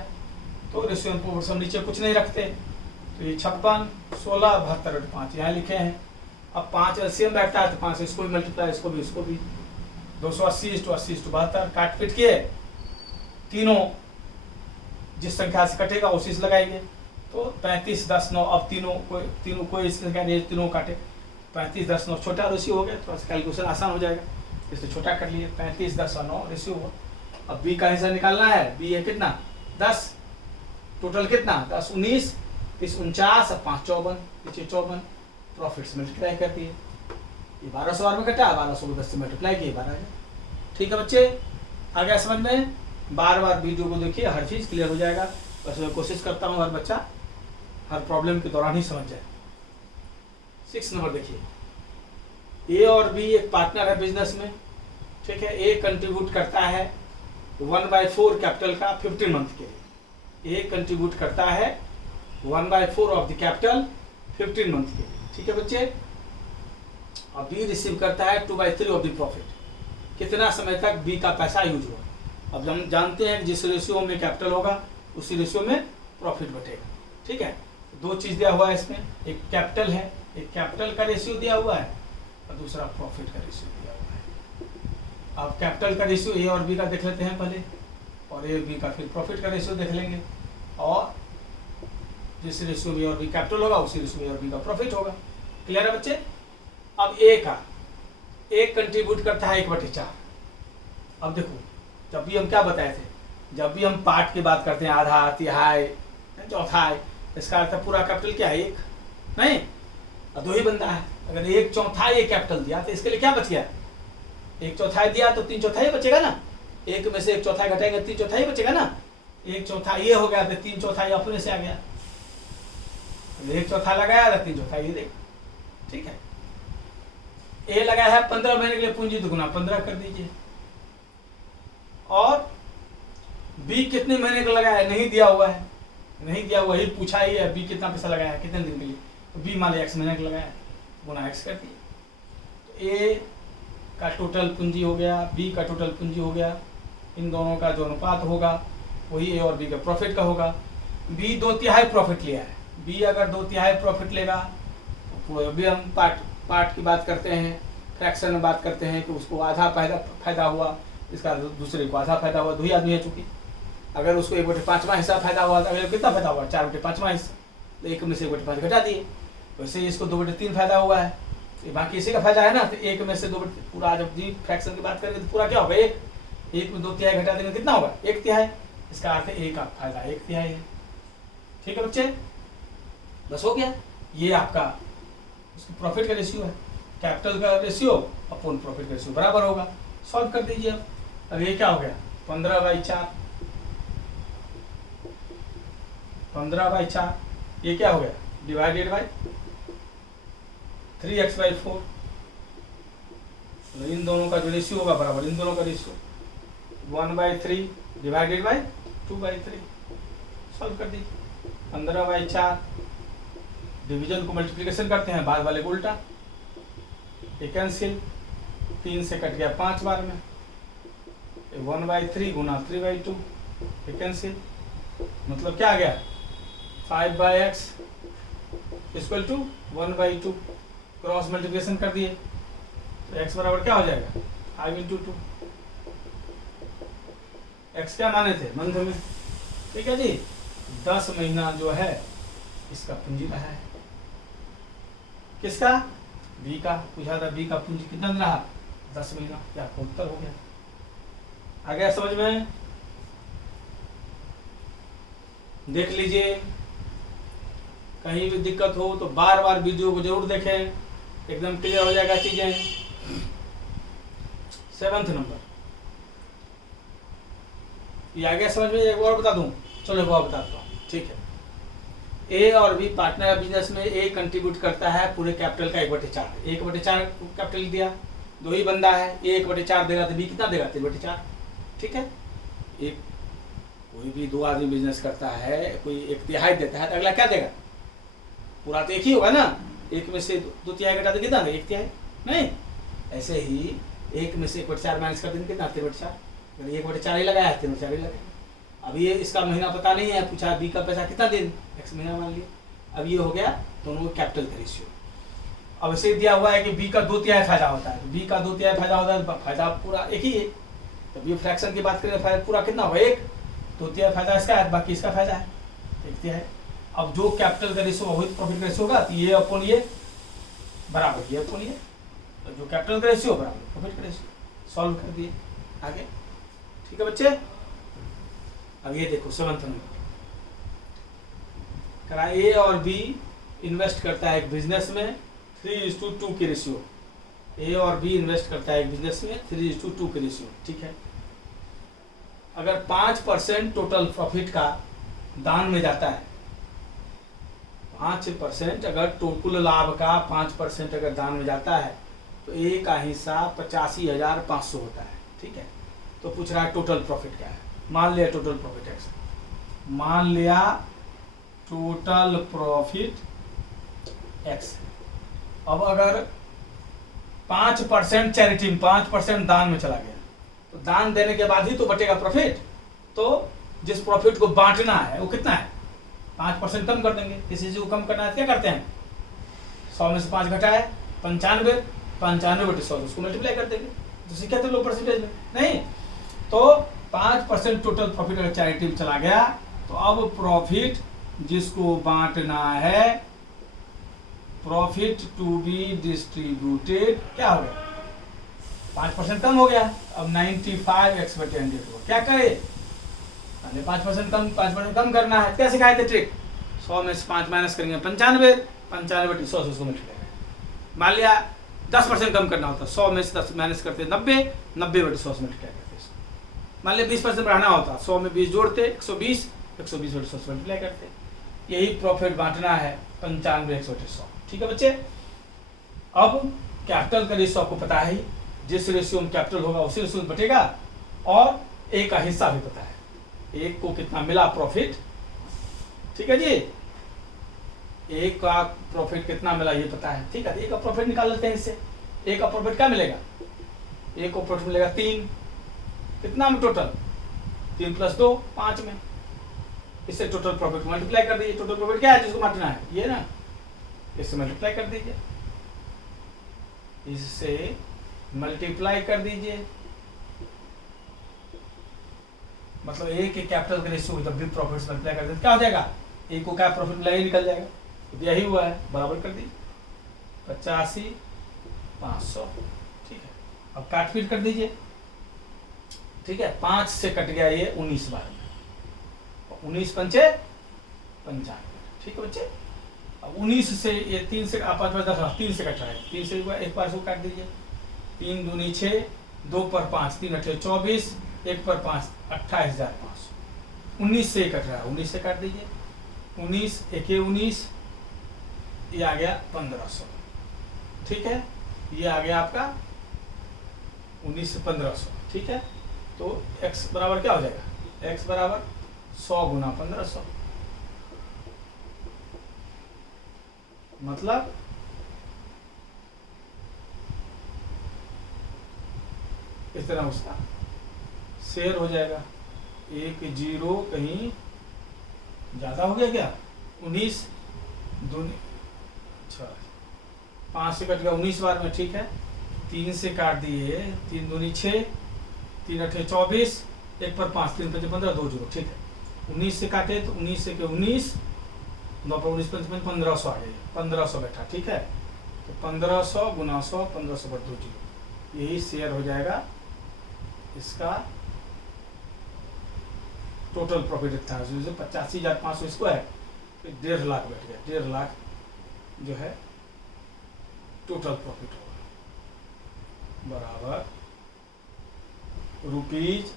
तो रेशियो एंड प्रोपोर्शन नीचे कुछ नहीं रखते, तो ये 56, 16, 72/5 यहाँ लिखे हैं। अब 5 एलसीएम बैठता है तो 5 इसको भी मल्टीप्लाई, इसको भी 280 × 80 × 72 काट पीट किए, तीनों जिस संख्या से कटेगा उसी से लगाएंगे, तो 35, 10, 9, अब तीनों कोई संख्या नहीं, तीनों काटे, 35, 10, 9 छोटा रेशियो हो गया, थोड़ा सा कैलकुलेशन आसान हो जाएगा, इससे छोटा कर लिए, 35, 10 और 9 रेशियो हो। अब बी का हिस्सा निकालना है, बी है कितना 10, टोटल कितना 10, 19, 30, 49 और 5, 54, नीचे 54, प्रॉफिट से मल्टीप्लाई कर दिए, ये 1200 में कटा, 1200 को 10 से मल्टीप्लाई किए 12,000। ठीक है बच्चे, आ गया समझ में? बार वीडियो को देखिए, हर चीज़ क्लियर हो जाएगा। बस मैं कोशिश करता हूँ हर बच्चा हर प्रॉब्लम के दौरान ही समझ जाए। 6 नंबर देखिए, ए और बी एक पार्टनर है बिजनेस में, ठीक है। ए कंट्रीब्यूट करता है 1/4 कैपिटल का 15 मंथ के लिए, ए कंट्रीब्यूट करता है 1/4 ऑफ द कैपिटल 15 मंथ के लिए, ठीक है बच्चे। और बी रिसीव करता है 2/3 ऑफ द प्रॉफिट, कितना समय तक बी का पैसा यूज हुआ। अब हम जानते हैं कि जिस रेशियो में कैपिटल होगा उसी रेशियो में प्रॉफिट बटेगा, ठीक है। दो चीज़ दिया हुआ है इसमें, एक कैपिटल है, एक कैपिटल का रेशियो दिया हुआ है और दूसरा प्रॉफिट का रेशियो दिया हुआ है। अब कैपिटल का रेशियो ए और बी का देख लेते हैं पहले, और ए बी का फिर प्रॉफिट का रेशियो देख लेंगे, और जिस रेशियो में ए और बी कैपिटल होगा उसी रेशियो में ए और बी का प्रॉफिट होगा। क्लियर है बच्चे? अब ए कंट्रीब्यूट करता है 1/4। अब देखो, जब भी हम क्या बताए थे, जब भी हम पार्ट की बात करते हैं, आधा, तिहाई, चौथाई, इसका अर्थ पूरा कैपिटल क्या है, 1 नहीं, और 2 ही बनता है। अगर 1/4 ये कैपिटल दिया तो इसके लिए क्या बच गया, 1/4 दिया तो 3/4 बचेगा ना, 1 में से 1/4 घटाएंगे 3/4 बचेगा ना, 1/4 ये हो गया तो 3/4 अपने से आ गया, 1/4 लगाया तो 3/4 ये देगा, ठीक है। ए लगाया है 15 महीने के लिए पूंजी, तो गुना 15 कर दीजिए। और बी कितने महीने का लगाया है, नहीं दिया हुआ है, नहीं दिया हुआ ही पूछा ही है, बी कितना पैसा लगाया है, कितने दिन के लिए, तो बी मान लिया x महीने का लगाया है, गुना x कर दिए, तो ए का टोटल पूंजी हो गया, बी का टोटल पूंजी हो गया, इन दोनों का जो अनुपात होगा वही ए और बी का प्रॉफिट का होगा। बी 2/3 प्रॉफिट लिया है, बी अगर 2/3 प्रॉफिट लेगा तो अभी हम पार्ट की बात करते हैं, फ्रैक्शन में बात करते हैं कि उसको आधा फायदा हुआ, इसका दूसरे को आधा फायदा हुआ, 2 ही आदमी है चूंकि। अगर उसको 1/5वां हिस्सा फायदा हुआ तो अगले कितना फायदा हुआ, 4/5वां हिस्सा, तो 1 में से 1/5 घटा दिए। वैसे ही इसको 2/3 फायदा हुआ है, ये बाकी इसी का फायदा है ना, तो 1 में से 2 पूरा, जब जी फ्रैक्शन की बात करेंगे तो पूरा क्या होगा, 1 में 2/3 घटा देंगे कितना होगा, 1/3। इसका अर्थ है ए का फायदा 1/3 है, ठीक है बच्चे, बस हो गया। ये आपका उसको प्रॉफिट का रेशियो है, कैपिटल का रेशियो अपॉन प्रॉफिट का रेशियो बराबर होगा। सॉल्व कर दीजिए। अब ये क्या हो गया, 15/4, 15/4, ये क्या हो गया, डिवाइडेड बाई 3x/4, इन दोनों का जो रेशियो होगा बराबर इन दोनों का रेशियो, 1/3 डिवाइडेड बाई 2/3। सॉल्व कर दीजिए। 15/4 डिवीजन को मल्टीप्लिकेशन करते हैं, बाद वाले को उल्टा, ये कैंसिल, 3 से कट गया 5 बार में, 1/3 गुना 3/2, ये कैंसिल, मतलब क्या आ गया, 5/x equal to 1/2, cross multiplication कर दिए तो x बराबर क्या हो जाएगा, 5 × 2। x क्या माने थे मंथ में, ठीक है जी। 10 महीना जो है इसका पूंजी रहा है, किसका, बी का। पूछा था बी का पूंजी कितना दिन रहा, 10 महीना, क्या उत्तर हो गया। आ गया समझ में? देख लीजिए कहीं भी दिक्कत हो तो बार बार वीडियो को जरूर देखें, एकदम क्लियर हो जाएगा चीजें। 7th नंबर ये आ गया समझ में? एक और बता दूं, चलो एक और बताता हूँ, ठीक है। ए और बी पार्टनर बिजनेस में ए कंट्रीब्यूट करता है पूरे कैपिटल का 1/4। 1/4 कैपिटल दिया, 2 ही बंदा है, ए 1/4 देगा तो बी कितना देगा? 3/4, ठीक है। एक कोई भी 2 आदमी बिजनेस करता है, कोई 1/3 देता है तो अगला क्या देगा? पूरा तो एक ही होगा ना, एक में से 2/3 घटा तो कितना देगा? 1/3 नहीं। ऐसे ही एक में से 1/4 माइनस कर देंगे कितना? 3/4। अगर 1/4 ही लगाया है 3/4 ही लगाया। अब ये इसका महीना पता नहीं है, पूछा बी का पैसा कितना दिन, x महीना मान लिया। अब ये हो गया दोनों कैपिटल का रेशियो। अब इसे दिया हुआ है कि बी का 2/3 फायदा होता है, तो बी का 2/3 फायदा होता है, फायदा पूरा एक ही है। तो बी फ्रैक्शन की बात करें फायदा पूरा कितना होगा? 1। 2/3 फायदा इसका है, बाकी इसका फायदा है 1/3। अब जो कैपिटल का रेशियो वही प्रॉफिट का रेशियो होगा, तो ये अपन ये बराबर ये अपन ये, तो जो कैपिटल का रेशियो बराबर प्रॉफिट का रेशियो। सॉल्व कर दिए आगे, ठीक है बच्चे। अब ये देखो 7th नंबर करा, ए और बी इन्वेस्ट करता है एक बिजनेस में 3:2 की रेशियो। ए और बी इन्वेस्ट करता है एक बिजनेस में 3:2 की रेशियो, ठीक है। अगर 5% टोटल प्रॉफिट का दान में जाता है, 5% अगर टोटल लाभ का 5% अगर दान में जाता है तो ए का हिस्सा 85,500 होता है, ठीक है। तो पूछ रहा है टोटल प्रॉफिट क्या है। मान लिया टोटल प्रॉफिट एक्स, मान लिया टोटल प्रॉफिट एक्स। अब अगर 5% चैरिटी में, 5% दान में चला गया, तो दान देने के बाद ही तो बटेगा प्रॉफिट। तो जिस प्रॉफिट को बांटना है वो कितना है? 5% कम कर देंगे। किसी चीज को कम करना है क्या करते हैं? 100 में से 5 घटाए 95, 95/100 उसको मल्टीप्लाई कर देंगे। तो सीखे थे लोग परसेंटेज में नहीं। तो 5% टोटल प्रॉफिट अगर चैरिटी में चला गया, तो अब प्रॉफिट जिसको बांटना है, प्रॉफिट टू बी डिस्ट्रीब्यूटेड क्या हो गया? 5% कम हो गया। अब 95x/100 हो। क्या करे? 5% कम करना है। क्या सिखाए थे ट्रिक? 100 में से 5 माइनस करेंगे 95, 95/100 से उसको मल्टीप्लाई। मान लिया 10% कम करना होता, 100 में से 10 माइनस करते 90, 90/100 से मल्टीप्लाई करते। मान लिया 20% बढ़ाना होता, 100 में 20 जोड़ते 120, 120/100 से मल्टीप्लाई करते। यही प्रॉफिट बांटना है 95x/100, ठीक है बच्चे। अब कैपिटल का रेशियो आपको पता है, जिस रेशियो में कैपिटल होगा उसी रेशियो में बटेगा, और ए का हिस्सा भी पता है, एक को कितना मिला प्रॉफिट, ठीक है जी। ए का प्रॉफिट कितना मिला ये पता है, ठीक है। ए का प्रॉफिट निकाल लेते हैं इससे। ए का प्रॉफिट क्या मिलेगा? ए को प्रॉफिट मिलेगा 3, कितना में टोटल? 3 + 2 5 में। इससे टोटल प्रॉफिट मल्टीप्लाई कर दीजिए। टोटल प्रॉफिट क्या है जिसको बांटना है? ये ना, इससे मल्टीप्लाई कर दीजिए, इससे मल्टीप्लाई कर दीजिए। मतलब ए के कैपिटल का रेशियो जब भी प्रॉफिट मल्टीप्लाई कर दीजिए क्या हो जाएगा? ए को क्या प्रॉफिट मिला, ये निकल जाएगा। तो यही हुआ है, बराबर कर दीजिए 85,500, ठीक है। अब काट पीट कर दीजिए, ठीक है। 5 से कट गया ये 19 बार में, 19 पंचे 95, ठीक है बच्चे। अब 19 से ये 3 से 5 5 10 3 से कट रहा है, 3 से एक बार इसको काट दीजिए। 3 दूनी 6, 2 पर 5, 3 8 24, 1 पर 5 28,500। 19 से कट रहा है, 19 से काट दीजिए। 19 1 19, ये आ गया 1500, ठीक है। ये आ गया आपका 19 से 1500, ठीक है। तो x बराबर क्या हो जाएगा? x बराबर 100 गुना 1500, मतलब इस तरह उसका शेयर हो जाएगा। 1 0 कहीं ज्यादा हो गया क्या? 19 दूनी, अच्छा 5 से कट गया 19 बार में, ठीक है। 3 से काट दिए, 3 दूनी 6, 3 8 24, 1 पर 5, 3 5 15, 2 0, ठीक है। 19 से काटे तो 19 से 19, 9 पर 19 5 1500 आ गया, 1500 बैठा, ठीक है। तो 1500 गुना 100, 1500/2 0, यही शेयर हो जाएगा इसका टोटल प्रॉफिट था। 85,500 इसको है, फिर 1.5 लाख बैठ गया, 1.5 लाख जो है टोटल प्रॉफिट होगा, बराबर रुपीज,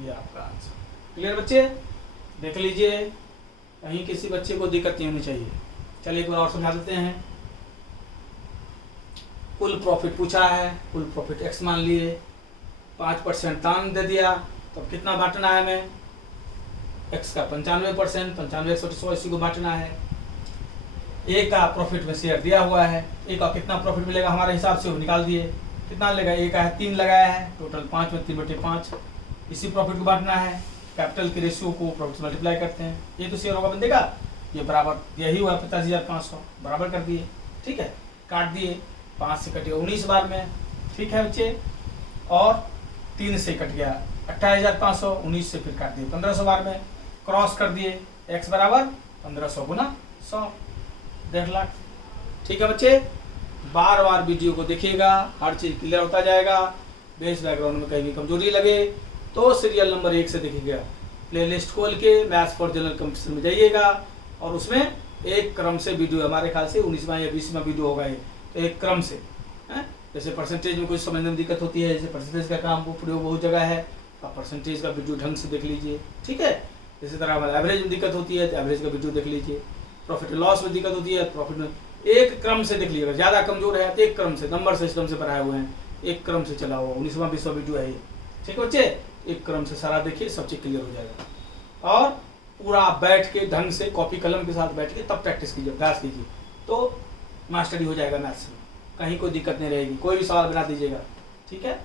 ये आपका आंसर। क्लियर बच्चे? देख लीजिए, कहीं किसी बच्चे को दिक्कत नहीं होनी चाहिए। चलिए एक बार और समझा देते हैं। कुल प्रॉफिट पूछा है, कुल प्रॉफिट x मान लिए, 5% दान दे दिया, तो कितना बांटना है हमें? x का 95%, 95 100 इसी को बांटना है। a का प्रॉफिट में शेयर दिया हुआ है, a का कितना प्रॉफिट मिलेगा हमारे हिसाब से वो निकाल दिए। कितना लेगा? a का है 3 लगाया है, टोटल 5 में 3/5, इसी प्रॉफिट को बांटना है। कैपिटल के रेशियो को प्रॉफिट से मल्टीप्लाई करते हैं, ये तो शेयर होगा बंदे का, ये बराबर यही हुआ 50,500, बराबर कर दिए। ठीक है, काट दिए, 5 से कट गया 19 बार में। ठीक है बच्चे, और 3 से कट गया 28,500, 19 से फिर काट दिए 1500 बार में, क्रॉस कर दिए, x बराबर 1500 गुना 100, 1.5 लाख। ठीक है बच्चे, बार बार वीडियो को देखिएगा, हर चीज क्लियर होता जाएगा। बेस बैकग्राउंड में कहीं भी कमजोरी लगे तो सीरियल नंबर 1 से देखिएगा, प्लेलिस्ट खोल के मैथ्स फॉर जनरल कंपटीशन में जाइएगा, और उसमें एक क्रम से वीडियो, हमारे ख्याल से 19वां या 20वां वीडियो होगा ये, तो एक क्रम से है। जैसे परसेंटेज में कुछ समझने में दिक्कत होती है, जैसे परसेंटेज का काम वो प्रयोग बहुत जगह है, आप परसेंटेज का वीडियो ढंग से देख लीजिए। ठीक है, इसी तरह एवरेज में दिक्कत होती है तो एवरेज का वीडियो देख लीजिए, प्रॉफिट लॉस में दिक्कत होती है प्रॉफिट में, एक क्रम से देख लीजिएगा। ज़्यादा कमजोर है तो एक क्रम से, नंबर सिस्टम से बनाए हुए हैं, एक क्रम से चला हुआ 19वां 20वां वीडियो है ये। ठीक है बच्चे, एक क्रम से सारा देखिए, सब चीज क्लियर हो जाएगा। और पूरा बैठ के ढंग से कॉपी कलम के साथ बैठ के तब प्रैक्टिस कीजिए, अभ्यास कीजिए, तो मास्टरी हो जाएगा मैथ्स में, कहीं कोई दिक्कत नहीं रहेगी। कोई भी सवाल बना दीजिएगा, ठीक है।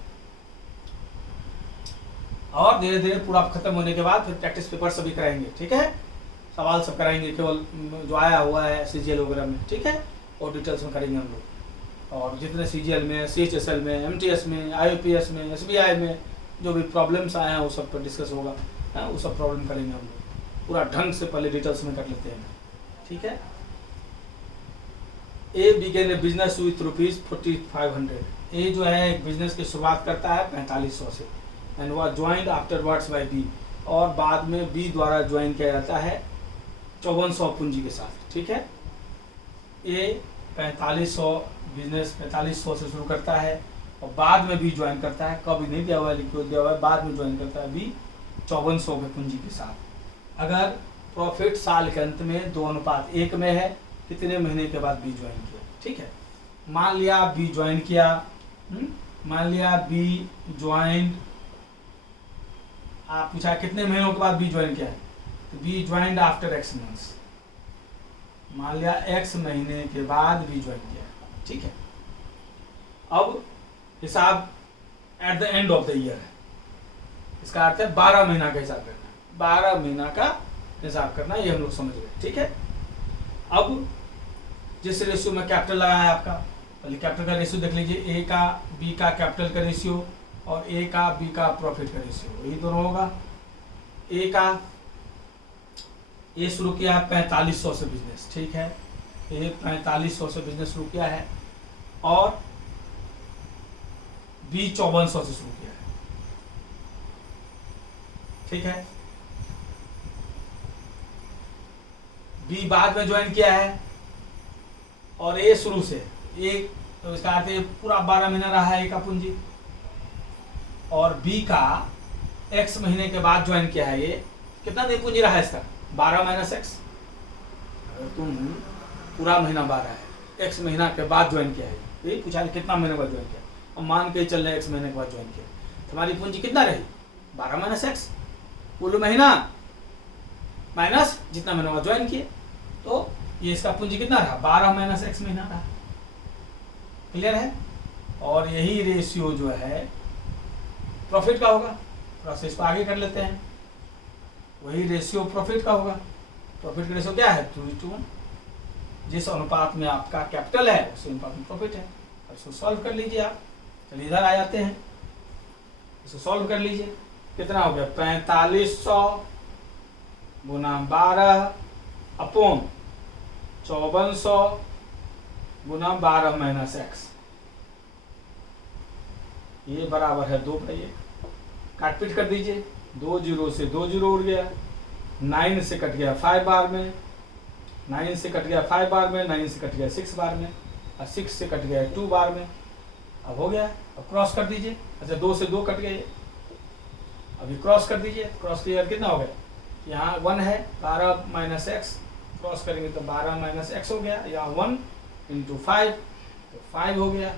और धीरे धीरे पूरा खत्म होने के बाद फिर प्रैक्टिस पेपर सभी कराएंगे, ठीक है। सवाल सब कराएंगे, केवल जो आया हुआ है सीजीएल वगैरह में, ठीक है, और डिटेल्स में करेंगे हम लोग। और जितने सीजीएल में, सीएचएसएल में, एमटीएस में, आईओपीएस में, एसबीआई में जो भी प्रॉब्लम्स आए हैं वो सब पर डिस्कस होगा, है वो सब प्रॉब्लम करेंगे हम लोग पूरा ढंग से, पहले डिटेल्स में कर लेते हैं, ठीक है। ए बिगेन ए बिजनेस विथ ₹4500। ए जो है एक बिजनेस की शुरुआत करता है 4500 से, एंड वह ज्वाइंड आफ्टरवर्ड्स बाय बी, और बाद में बी द्वारा ज्वाइन किया जाता है 5400 पूंजी के साथ, ठीक है। ए 4500 बिजनेस 4500 से शुरू करता है और बाद में बी ज्वाइन करता है, कभी नहीं दिया हुआ है, लिखित दिया हुआ है, बाद में ज्वाइन करता है बी 5400 के पूंजी के साथ। अगर प्रॉफिट साल के अंत में 2:1 में है, कितने महीने के बाद बी ज्वाइन किया, ठीक है। मान लिया बी ज्वाइन किया, मान लिया बी ज्वाइन, आप पूछा कितने महीनों के बाद बी ज्वाइन किया है, तो B joined after X months, मान लिया एक्स महीने के बाद बी ज्वाइन किया, ठीक है। अब हिसाब eight the end of the year है, इसका अर्थ है 12 महीना का हिसाब करना, 12 महीना का हिसाब करना, ये हम लोग समझ गए, ठीक है। अब जिस रेशियो में कैपिटल लगा है आपका, पहले कैपिटल का रेशियो देख लीजिए, ए का बी का कैपिटल का रेशियो और ए का बी का प्रॉफिट का रेशियो, यही दोनों होगा। ए का, ए शुरू किया है 4500 से बिजनेस, ठीक है, ए 4500 से बिजनेस शुरू किया है, और बी 5400 से शुरू किया है, ठीक है। बी बाद में ज्वाइन किया है और ए शुरू से, ए तो इसका अर्थ है पूरा 12 महीना रहा है ए का पूंजी, और बी का एक्स महीने के बाद ज्वाइन किया है, ये कितना दिन पूंजी रहा है इसका, 12 माइनस एक्स, अगर तुम पूरा महीना 12 है, एक्स महीना के बाद ज्वाइन किया है, यही पूछा है कितना महीने बाद ज्वाइन किया, अब मान के चल रहे एक्स महीने के बाद ज्वाइन किया, तुम्हारी पूंजी कितना रही, 12 माइनस एक्स, कुल महीना माइनस जितना महीने बाद ज्वाइन किए, तो ये इसका पूंजी कितना रहा, 12 माइनस एक्स महीना रहा, क्लियर है। और यही रेशियो जो है प्रॉफिट का होगा, प्रोसेस को आगे कर लेते हैं, वही रेशियो प्रॉफिट का होगा। प्रॉफिट का रेशियो क्या है, 2:1, जिस अनुपात में आपका कैपिटल है उस अनुपात में प्रॉफिट है। इसको सॉल्व कर लीजिए आप, चलिए इधर आ जाते हैं, इसको सॉल्व कर लीजिए, कितना हो गया 4500 गुना 12 अपॉन 5400 गुना 12 माइनस एक्स, ये बराबर है 2/1, काट पीट कर दीजिए, 2 0 से 2 0 उड़ गया, 9 से कट गया 5 बार में, 9 से कट गया 5 बार में, 9 से कट गया 6 बार में, और 6 से कट गया 2 बार में। अब हो गया, अब क्रॉस कर दीजिए। अच्छा 2 से 2 कट गए, अभी क्रॉस कर दीजिए। क्रॉस किया कितना हो गया, यहाँ 1 है, 12 माइनस एक्स, क्रॉस करेंगे तो 12 माइनस एक्स हो गया। यहाँ 1 इंटू 5 तो 5 हो गया।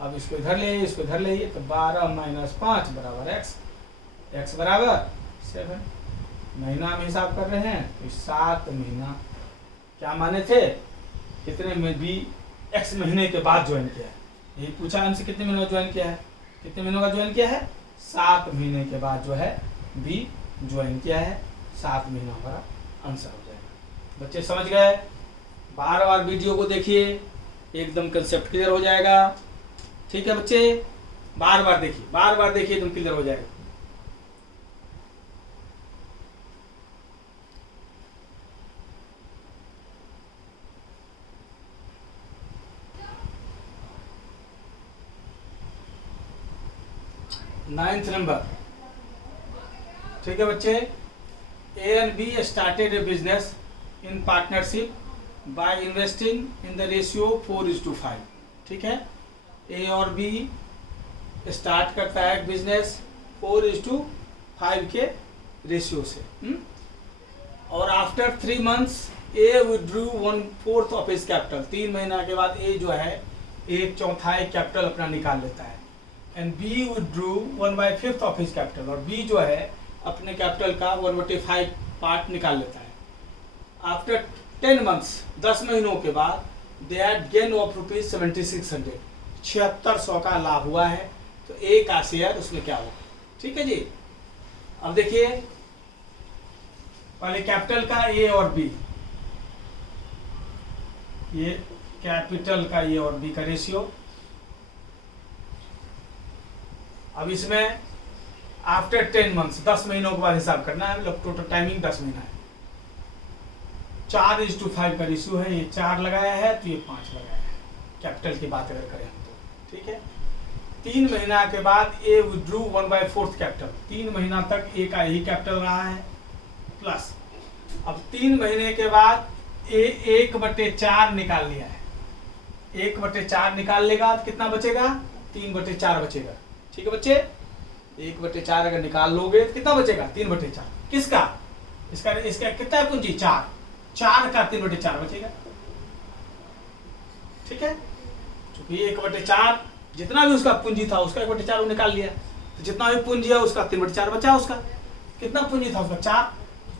अब इसको इधर ले आइए, इसको इधर ले आइए, तो 12 माइनस 5 बराबर एक्स, एक्स बराबर 7। महीना में हिसाब कर रहे हैं तो 7 महीना क्या माने थे, कितने में बी एक्स महीने के बाद ज्वाइन किया है। यही पूछा हमसे, कितने महीनों का ज्वाइन किया है, कितने महीनों का ज्वाइन किया है, 7 महीने के बाद जो है बी ज्वाइन किया है। 7 महीना हमारा आंसर हो जाएगा। बच्चे समझ गए, बार बार वीडियो को देखिए, एकदम कंसेप्ट क्लियर हो जाएगा। ठीक है बच्चे, बार बार देखिए, बार बार देखिए, एकदम क्लियर हो जाएगा। नाइन्थ नंबर, ठीक है बच्चे, A and be started A business in partnership by investing in the ratio 4:5। ठीक है, ए और बी स्टार्ट करता है बिजनेस 4:5 के रेशियो से। और after 3 months A withdrew 1/4 of his capital. 3 महीना के बाद ए जो है 1/4 कैपिटल अपना निकाल लेता है। And B withdrew 1/5 of his capital, और बी जो है अपने कैपिटल का 1/5 पार्ट निकाल लेता है। आफ्टर 10 months 10 महीनों के बाद they had gain of rupees 7600, 7600 का लाभ हुआ है। तो ए का शेयर उसमें क्या होगा। ठीक है जी, अब देखिए पहले कैपिटल का ए और बी, ये कैपिटल का ए और बी का रेशियो। अब इसमें आफ्टर 10 months 10 महीनों के बाद हिसाब करना है, मतलब टोटल टाइमिंग 10 महीना है। 4:5 का रेशियो है, ये 4 लगाया है तो ये 5 लगाया है, कैपिटल की बात अगर करें तो। ठीक है, 3 महीना के बाद ए विड्रू 1/4 कैपिटल, 3 महीना तक ए का यही कैपिटल रहा है, प्लस अब 3 महीने के बाद ए 1/4 निकाल लिया है। 1/4 निकाल लेगा तो कितना बचेगा, 3/4 बचेगा। ठीक है बच्चे, 1/4 अगर निकाल लोगे तो कितना बचेगा, 3/4। किसका, इसका कितना है पूंजी, 4 का 3/4 बचेगा। ठीक है, क्योंकि 1/4 जितना भी उसका पूंजी था उसका 1/4 निकाल लिया, तो जितना भी पूंजी है उसका 3/4 बचा। उसका कितना पूंजी था उसका,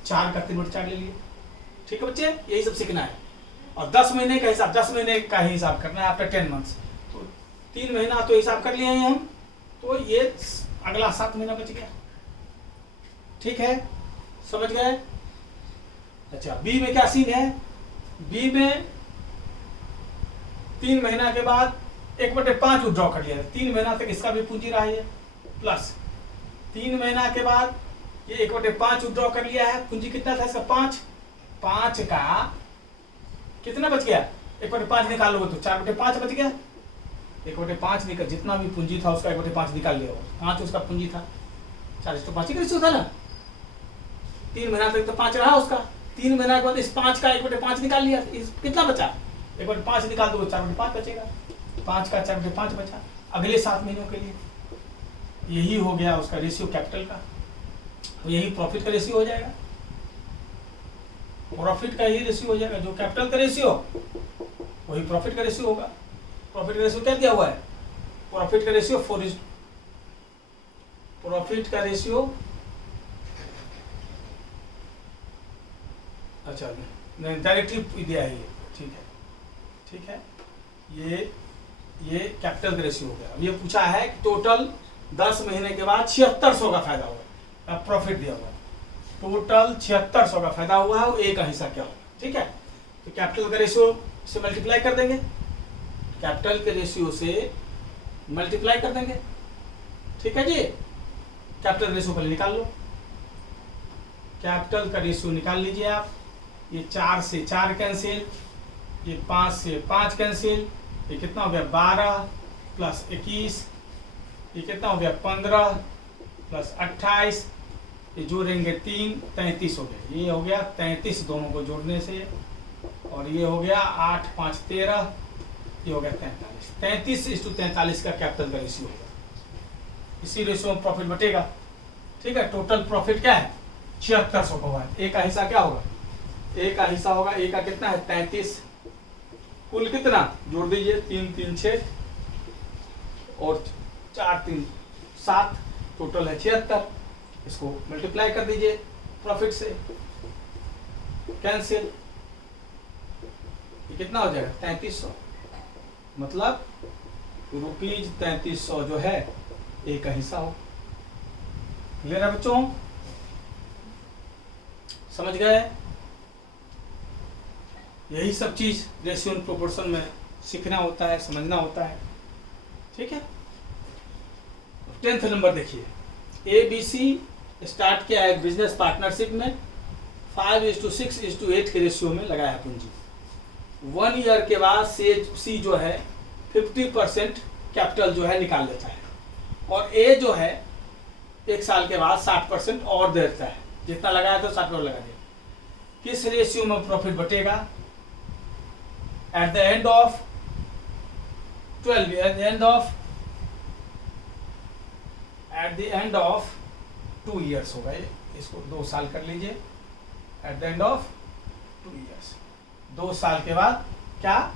4 का 3/4 ले लिए। ठीक है बच्चे, यही सब सीखना है। और 10 महीने का हिसाब, 10 महीने का ही हिसाब करना है आफ्टर 10 months। तो 3 महीना तो हिसाब कर लिए हैं हम, तो ये अगला 7 महीना बच गया। ठीक है, समझ गए। अच्छा, बी में क्या सीन है, बी में 3 महीना के बाद 1/5 विड्रॉ कर लिया है। 3 महीना तक इसका भी पूंजी रहा है, प्लस 3 महीना के बाद ये 1/5 विड्रॉ कर लिया है। पूंजी कितना था इसका, 5 का कितना बच गया, 1/5 निकाल लोगे तो 4/5 बच गया। 1/5 निकल, जितना भी पूंजी था उसका 1/5 निकाल लिया। 5 उसका पूंजी था, 4:5 का रेशियो था ना। 3 महीना तक तो 5 रहा उसका, 3 महीना के बाद इस 5 का 1/5 निकाल लिया, इस कितना बचा, 1/5 निकाल दो 4/5 बचेगा। 5 का 4/5 बचा अगले 7 महीनों के लिए। यही हो गया उसका रेशियो कैपिटल का, यही प्रॉफिट का रेशियो हो जाएगा। प्रॉफिट का यही रेशियो हो जाएगा, जो कैपिटल का रेशियो वही प्रॉफिट का रेशियो होगा। प्रॉफिट का रेशियो क्या दिया हुआ है, प्रॉफिट का रेशियो 4, प्रॉफिट का रेशियो, अच्छा नहीं डायरेक्टली दिया है ये। ठीक है, ठीक है, ये कैपिटल का रेशियो हो गया। अब ये पूछा है कि टोटल 10 महीने के बाद 7600 का फायदा हुआ, प्रॉफिट दिया हुआ है। टोटल 7600 का फायदा हुआ है, वो ए का हिस्सा क्या होगा। ठीक है, तो कैपिटल का रेशियो से मल्टीप्लाई कर देंगे, कैपिटल के रेशियो से मल्टीप्लाई कर देंगे। ठीक है जी, कैपिटल रेशियो पहले निकाल लो, कैपिटल का रेशियो निकाल लीजिए आप। ये 4 से 4 कैंसिल, ये 5 से 5 कैंसिल, ये कितना हो गया 12 प्लस 21, ये कितना हो गया 15 प्लस 28, ये जोड़ेंगे 3, 33 हो गया। ये हो गया 33 दोनों को जोड़ने से, और ये हो गया 8, 5, 13, ये हो गया 43। 33:43 का कैपिटल का रेशियो होगा। इसी रेशियो में प्रॉफिट बटेगा। ठीक है, टोटल प्रॉफिट क्या है 7600 का होगा। ए का हिस्सा क्या होगा, ए का हिस्सा होगा, ए का कितना है 33, कुल कितना जोड़ दीजिए 3, 3, 6 और 4, 3, 7, टोटल है 76। इसको मल्टीप्लाई कर दीजिए प्रॉफिट से, कैंसिल, ये कितना हो जाएगा 3300। मतलब रुपीज 3300 जो है ए का हिस्सा हो। क्लियर है बच्चों, समझ गए? यही सब चीज रेशियो एंड प्रोपोर्शन में सीखना होता है, समझना होता है। ठीक है, 10th नंबर देखिए, ABC स्टार्ट किया है बिजनेस पार्टनरशिप में 5:6:8 के रेशियो में लगाया पूंजी। 1 ईयर के बाद सी जो है 50% कैपिटल जो है निकाल लेता है, और ए जो है 1 साल के बाद 60% और देता है। जितना लगाया तो 60 और लगा दिया। किस रेशियो में प्रॉफिट बटेगा? At the end of 12, at the end of 2 years होगा। ये इसको 2 साल कर लीजिए। At the end of 2 years, 2 साल के बाद क्या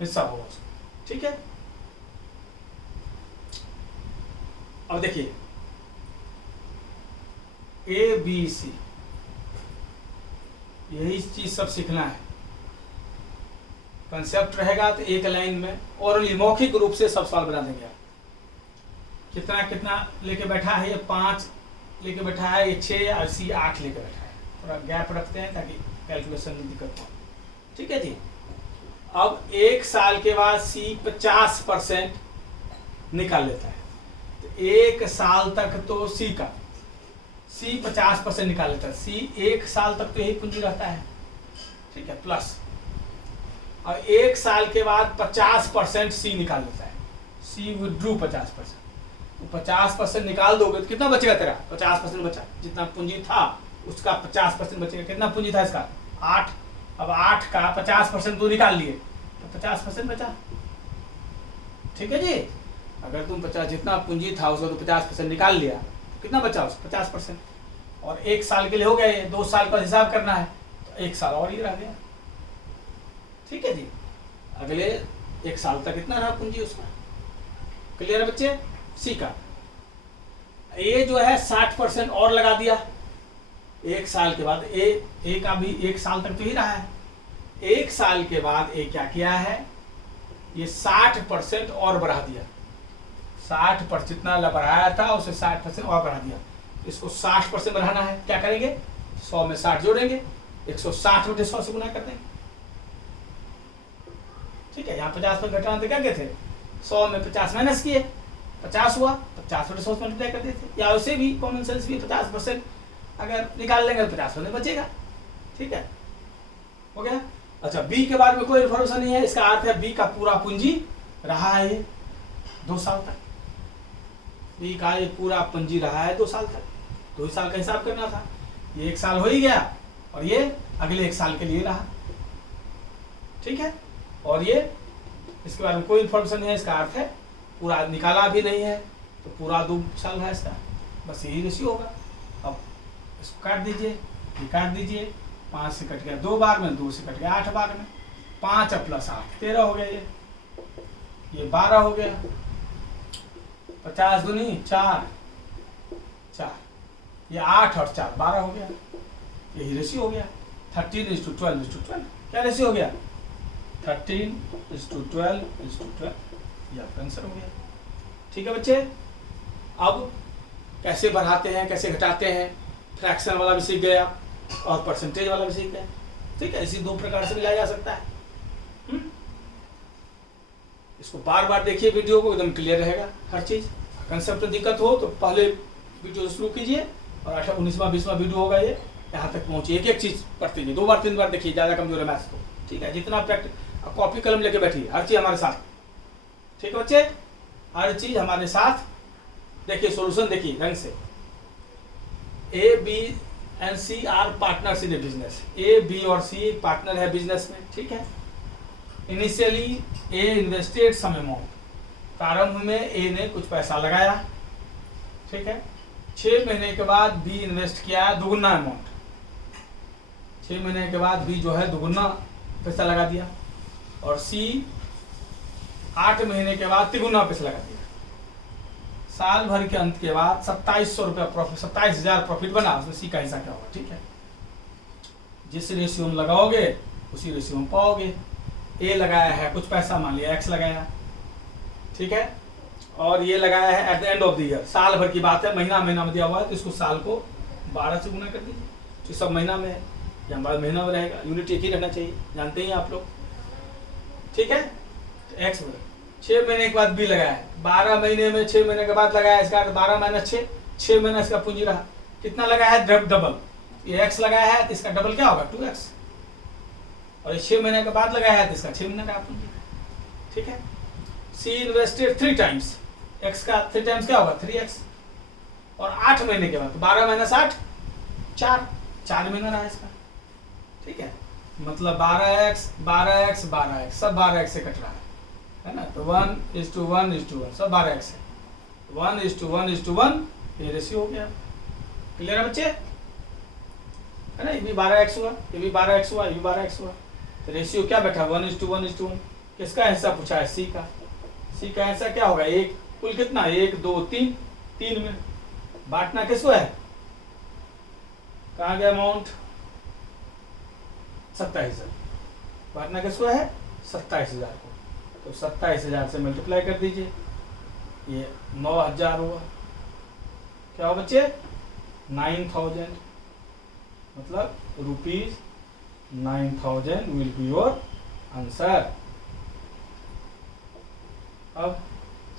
हिस्सा होगा उसको। ठीक है, अब देखिए ABC, यही चीज सब सीखना है। कंसेप्ट रहेगा तो एक लाइन में, और मौखिक रूप से सब सवाल बना देंगे आप। कितना कितना लेके बैठा है, ये 5 लेके बैठा है, ये 6 और सी 8 लेके बैठा है। थोड़ा गैप रखते हैं ताकि कैलकुलेशन में दिक्कत हो। ठीक है जी, अब 1 साल के बाद सी 50% निकाल लेता है। तो 1 साल तक तो सी 50% निकाल लेता है। सी 1 साल तक तो यही पूंजी रहता है। ठीक है, प्लस और 1 साल के बाद 50% सी निकाल लेता है। सी विड्रू 50%। तो 50% निकाल दोगे तो कितना बचेगा तेरा? 50% बचा। जितना पूंजी था उसका 50% बचेगा। कितना पूंजी था इसका? 8। अब 8 का 50% तो निकाल लिए तो 50% बचा। ठीक है जी, अगर तुम 50 जितना पूंजी था उसका तो 50% निकाल लिया तो कितना बचा उसका 50%। और 1 साल के लिए हो गया ये, 2 साल का हिसाब करना है तो 1 साल और ही रह गया। ठीक है जी, अगले 1 साल तक कितना रहा पूंजी उसका। क्लियर है बच्चे? सी का ए जो है 60% और लगा दिया 1 साल के बाद। ए का भी 1 साल तक तो ही रहा है। 1 साल के बाद ए क्या किया है, ये 60% और बढ़ा दिया। 60% जितना बढ़ाया था उसे 60% और बढ़ा दिया। इसको 60% बढ़ाना है, क्या करेंगे 100 में 60 जोड़ेंगे, 160 बटे 100 से गुना कर देंगे। ठीक है, यहाँ 50% घटाना तो क्या कहते थे, 100 में 50 माइनस किए, 50 हुआ, 50 बटे 100 मल्टीप्लाई कर देते। या वैसे भी कॉमन सेंस भी 50% अगर निकाल लेंगे तो 50% बचेगा। ठीक है, हो गया। अच्छा, बी के बारे में कोई इन्फॉर्मेशन नहीं है, इसका अर्थ है बी का पूरा पूंजी रहा है 2 साल तक। बी का ये पूरा पूंजी रहा है 2 साल तक। 2 साल का हिसाब करना था, ये 1 साल हो ही गया और ये अगले 1 साल के लिए रहा। ठीक है, और ये इसके बारे में कोई इन्फॉर्मेशन नहीं है, इसका अर्थ है पूरा निकाला भी नहीं है तो पूरा 2 साल है इसका, बस यही रेशियो होगा। अब इसको काट दीजिए, ये काट दीजिए, 5 से कट गया 2 बार में, 2 से कट गया 8 बार में, 5 प्लस 8 13 हो गया, ये 12 हो गया, 50 दूनी 4, ये 8 और 4 12 हो गया। यही रेशियो हो गया 13:12:12। क्या रेशियो हो गया 13:12:12। ये आपका आंसर हो गया। ठीक है बच्चे, अब कैसे बढ़ाते हैं कैसे घटाते हैं, फ्रैक्शन वाला भी सीख गए आप और परसेंटेज वाला भी सीख गए। ठीक है, इसी 2 प्रकार से मिलाया जा सकता है। इसको बार बार देखिए, वीडियो को एकदम क्लियर रहेगा हर चीज। कंसेप्ट में दिक्कत हो तो पहले वीडियो शुरू कीजिए और 19वां 20वां वीडियो होगा ये, यहाँ तक पहुंचिए, एक एक चीज पढ़ते जाइए, 2 बार 3 बार देखिए, ज्यादा कमजोर है मैथ्स को। ठीक है, जितना प्रैक्टिस, कॉपी कलम लेके बैठिए, हर चीज हमारे साथ। ठीक है बच्चे, हर चीज हमारे साथ देखिए सॉल्यूशन देखिए ढंग से। A B and C are partners in a business. A B और सी पार्टनर है बिजनेस में, ठीक है। Initially A invested some amount, प्रारंभ में ए ने कुछ पैसा लगाया, ठीक है। 6 महीने के बाद बी इन्वेस्ट किया दुगुना अमाउंट। 6 महीने के बाद बी जो है दुगुना पैसा लगा दिया, और सी 8 महीने के बाद तिगुना पैसा लगा दिया। साल भर के अंत के बाद 2700 रुपया प्रॉफिट, 27,000 प्रॉफिट बना। उसमें सी का हिस्सा क्या होगा, ठीक है। जिस रेशियो में लगाओगे उसी रेशियो में पाओगे। ए लगाया है कुछ पैसा, मान लिया एक्स लगाया, ठीक है, और ये लगाया है eight the end of the year, साल भर की बात है, महीना महीना में दिया हुआ है, तो इसको साल को 12 से गुना कर दीजिए, तो सब महीना में है या 12 महीना में रहेगा। यूनिट एक ही रहना चाहिए, जानते ही आप लोग, ठीक है। तो एक्स 6 महीने के बाद बी लगाया है, 12 महीने में 6 महीने के बाद लगाया, इसका 12 माइनस 6 महीना इसका पूंजी रहा, कितना लगाया है डबल। ये एक्स लगाया है तो इसका डबल क्या होगा 2x, और ये 6 महीने के बाद लगाया है तो इसका 6 महीने का पूंजी, ठीक है। सी इन्वेस्टेड 3 टाइम्स, एक्स का 3 टाइम्स क्या होगा 3x, और 8 महीने के बाद 12 माइनस 8 4 महीना रहा इसका, ठीक है। मतलब 12x 12x 12x सब 12x से कट रहा है ना, तो 1:1:1 सब 12x है, 1:1:1 ये रेशियो हो गया। क्लियर है बच्चे, है ना। ये भी 12x हुआ, ये भी 12x हुआ, ये भी 12x हुआ, तो रेशियो क्या बैठा 1:1:1। किसका हिस्सा पूछा है, सी का। सी का हिस्सा क्या होगा 1, कुल कितना 1 2 3 में बांटना किसको है, कहाँ गया अमाउंट 27,000, बांटना किसको है 27,000 को, तो 27,000 से मल्टीप्लाई कर दीजिए, ये 9,000 हुआ। क्या हुआ बच्चे 9,000, मतलब ₹9,000 विल बी योर आंसर। अब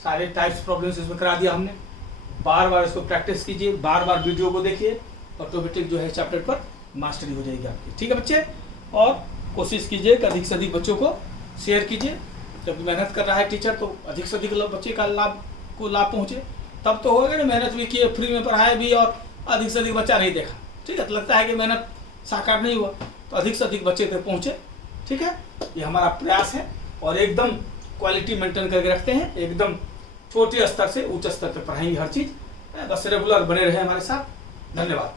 सारे टाइप्स प्रॉब्लम्स इसमें करा दिया हमने, बार बार इसको प्रैक्टिस कीजिए, बार बार वीडियो को देखिए, ऑटोमेटिक जो है चैप्टर पर मास्टरी हो जाएगी आपकी, ठीक है बच्चे। और कोशिश कीजिए कि अधिक से अधिक बच्चों को शेयर कीजिए, जब मेहनत कर रहा है टीचर तो अधिक से अधिक बच्चे का लाभ पहुँचे, तब तो होगा ना। मेहनत भी किए, फ्री में पढ़ाया भी, और अधिक से अधिक बच्चा नहीं देखा, ठीक है, तो लगता है कि मेहनत साकार नहीं हुआ, तो अधिक से अधिक बच्चे तक पहुँचे, ठीक है। ये हमारा प्रयास है, और एकदम क्वालिटी मेंटेन करके रखते हैं, एकदम छोटे स्तर से उच्च स्तर तक पढ़ाएंगे हर चीज़, बस रेगुलर बने रहे हमारे साथ। धन्यवाद।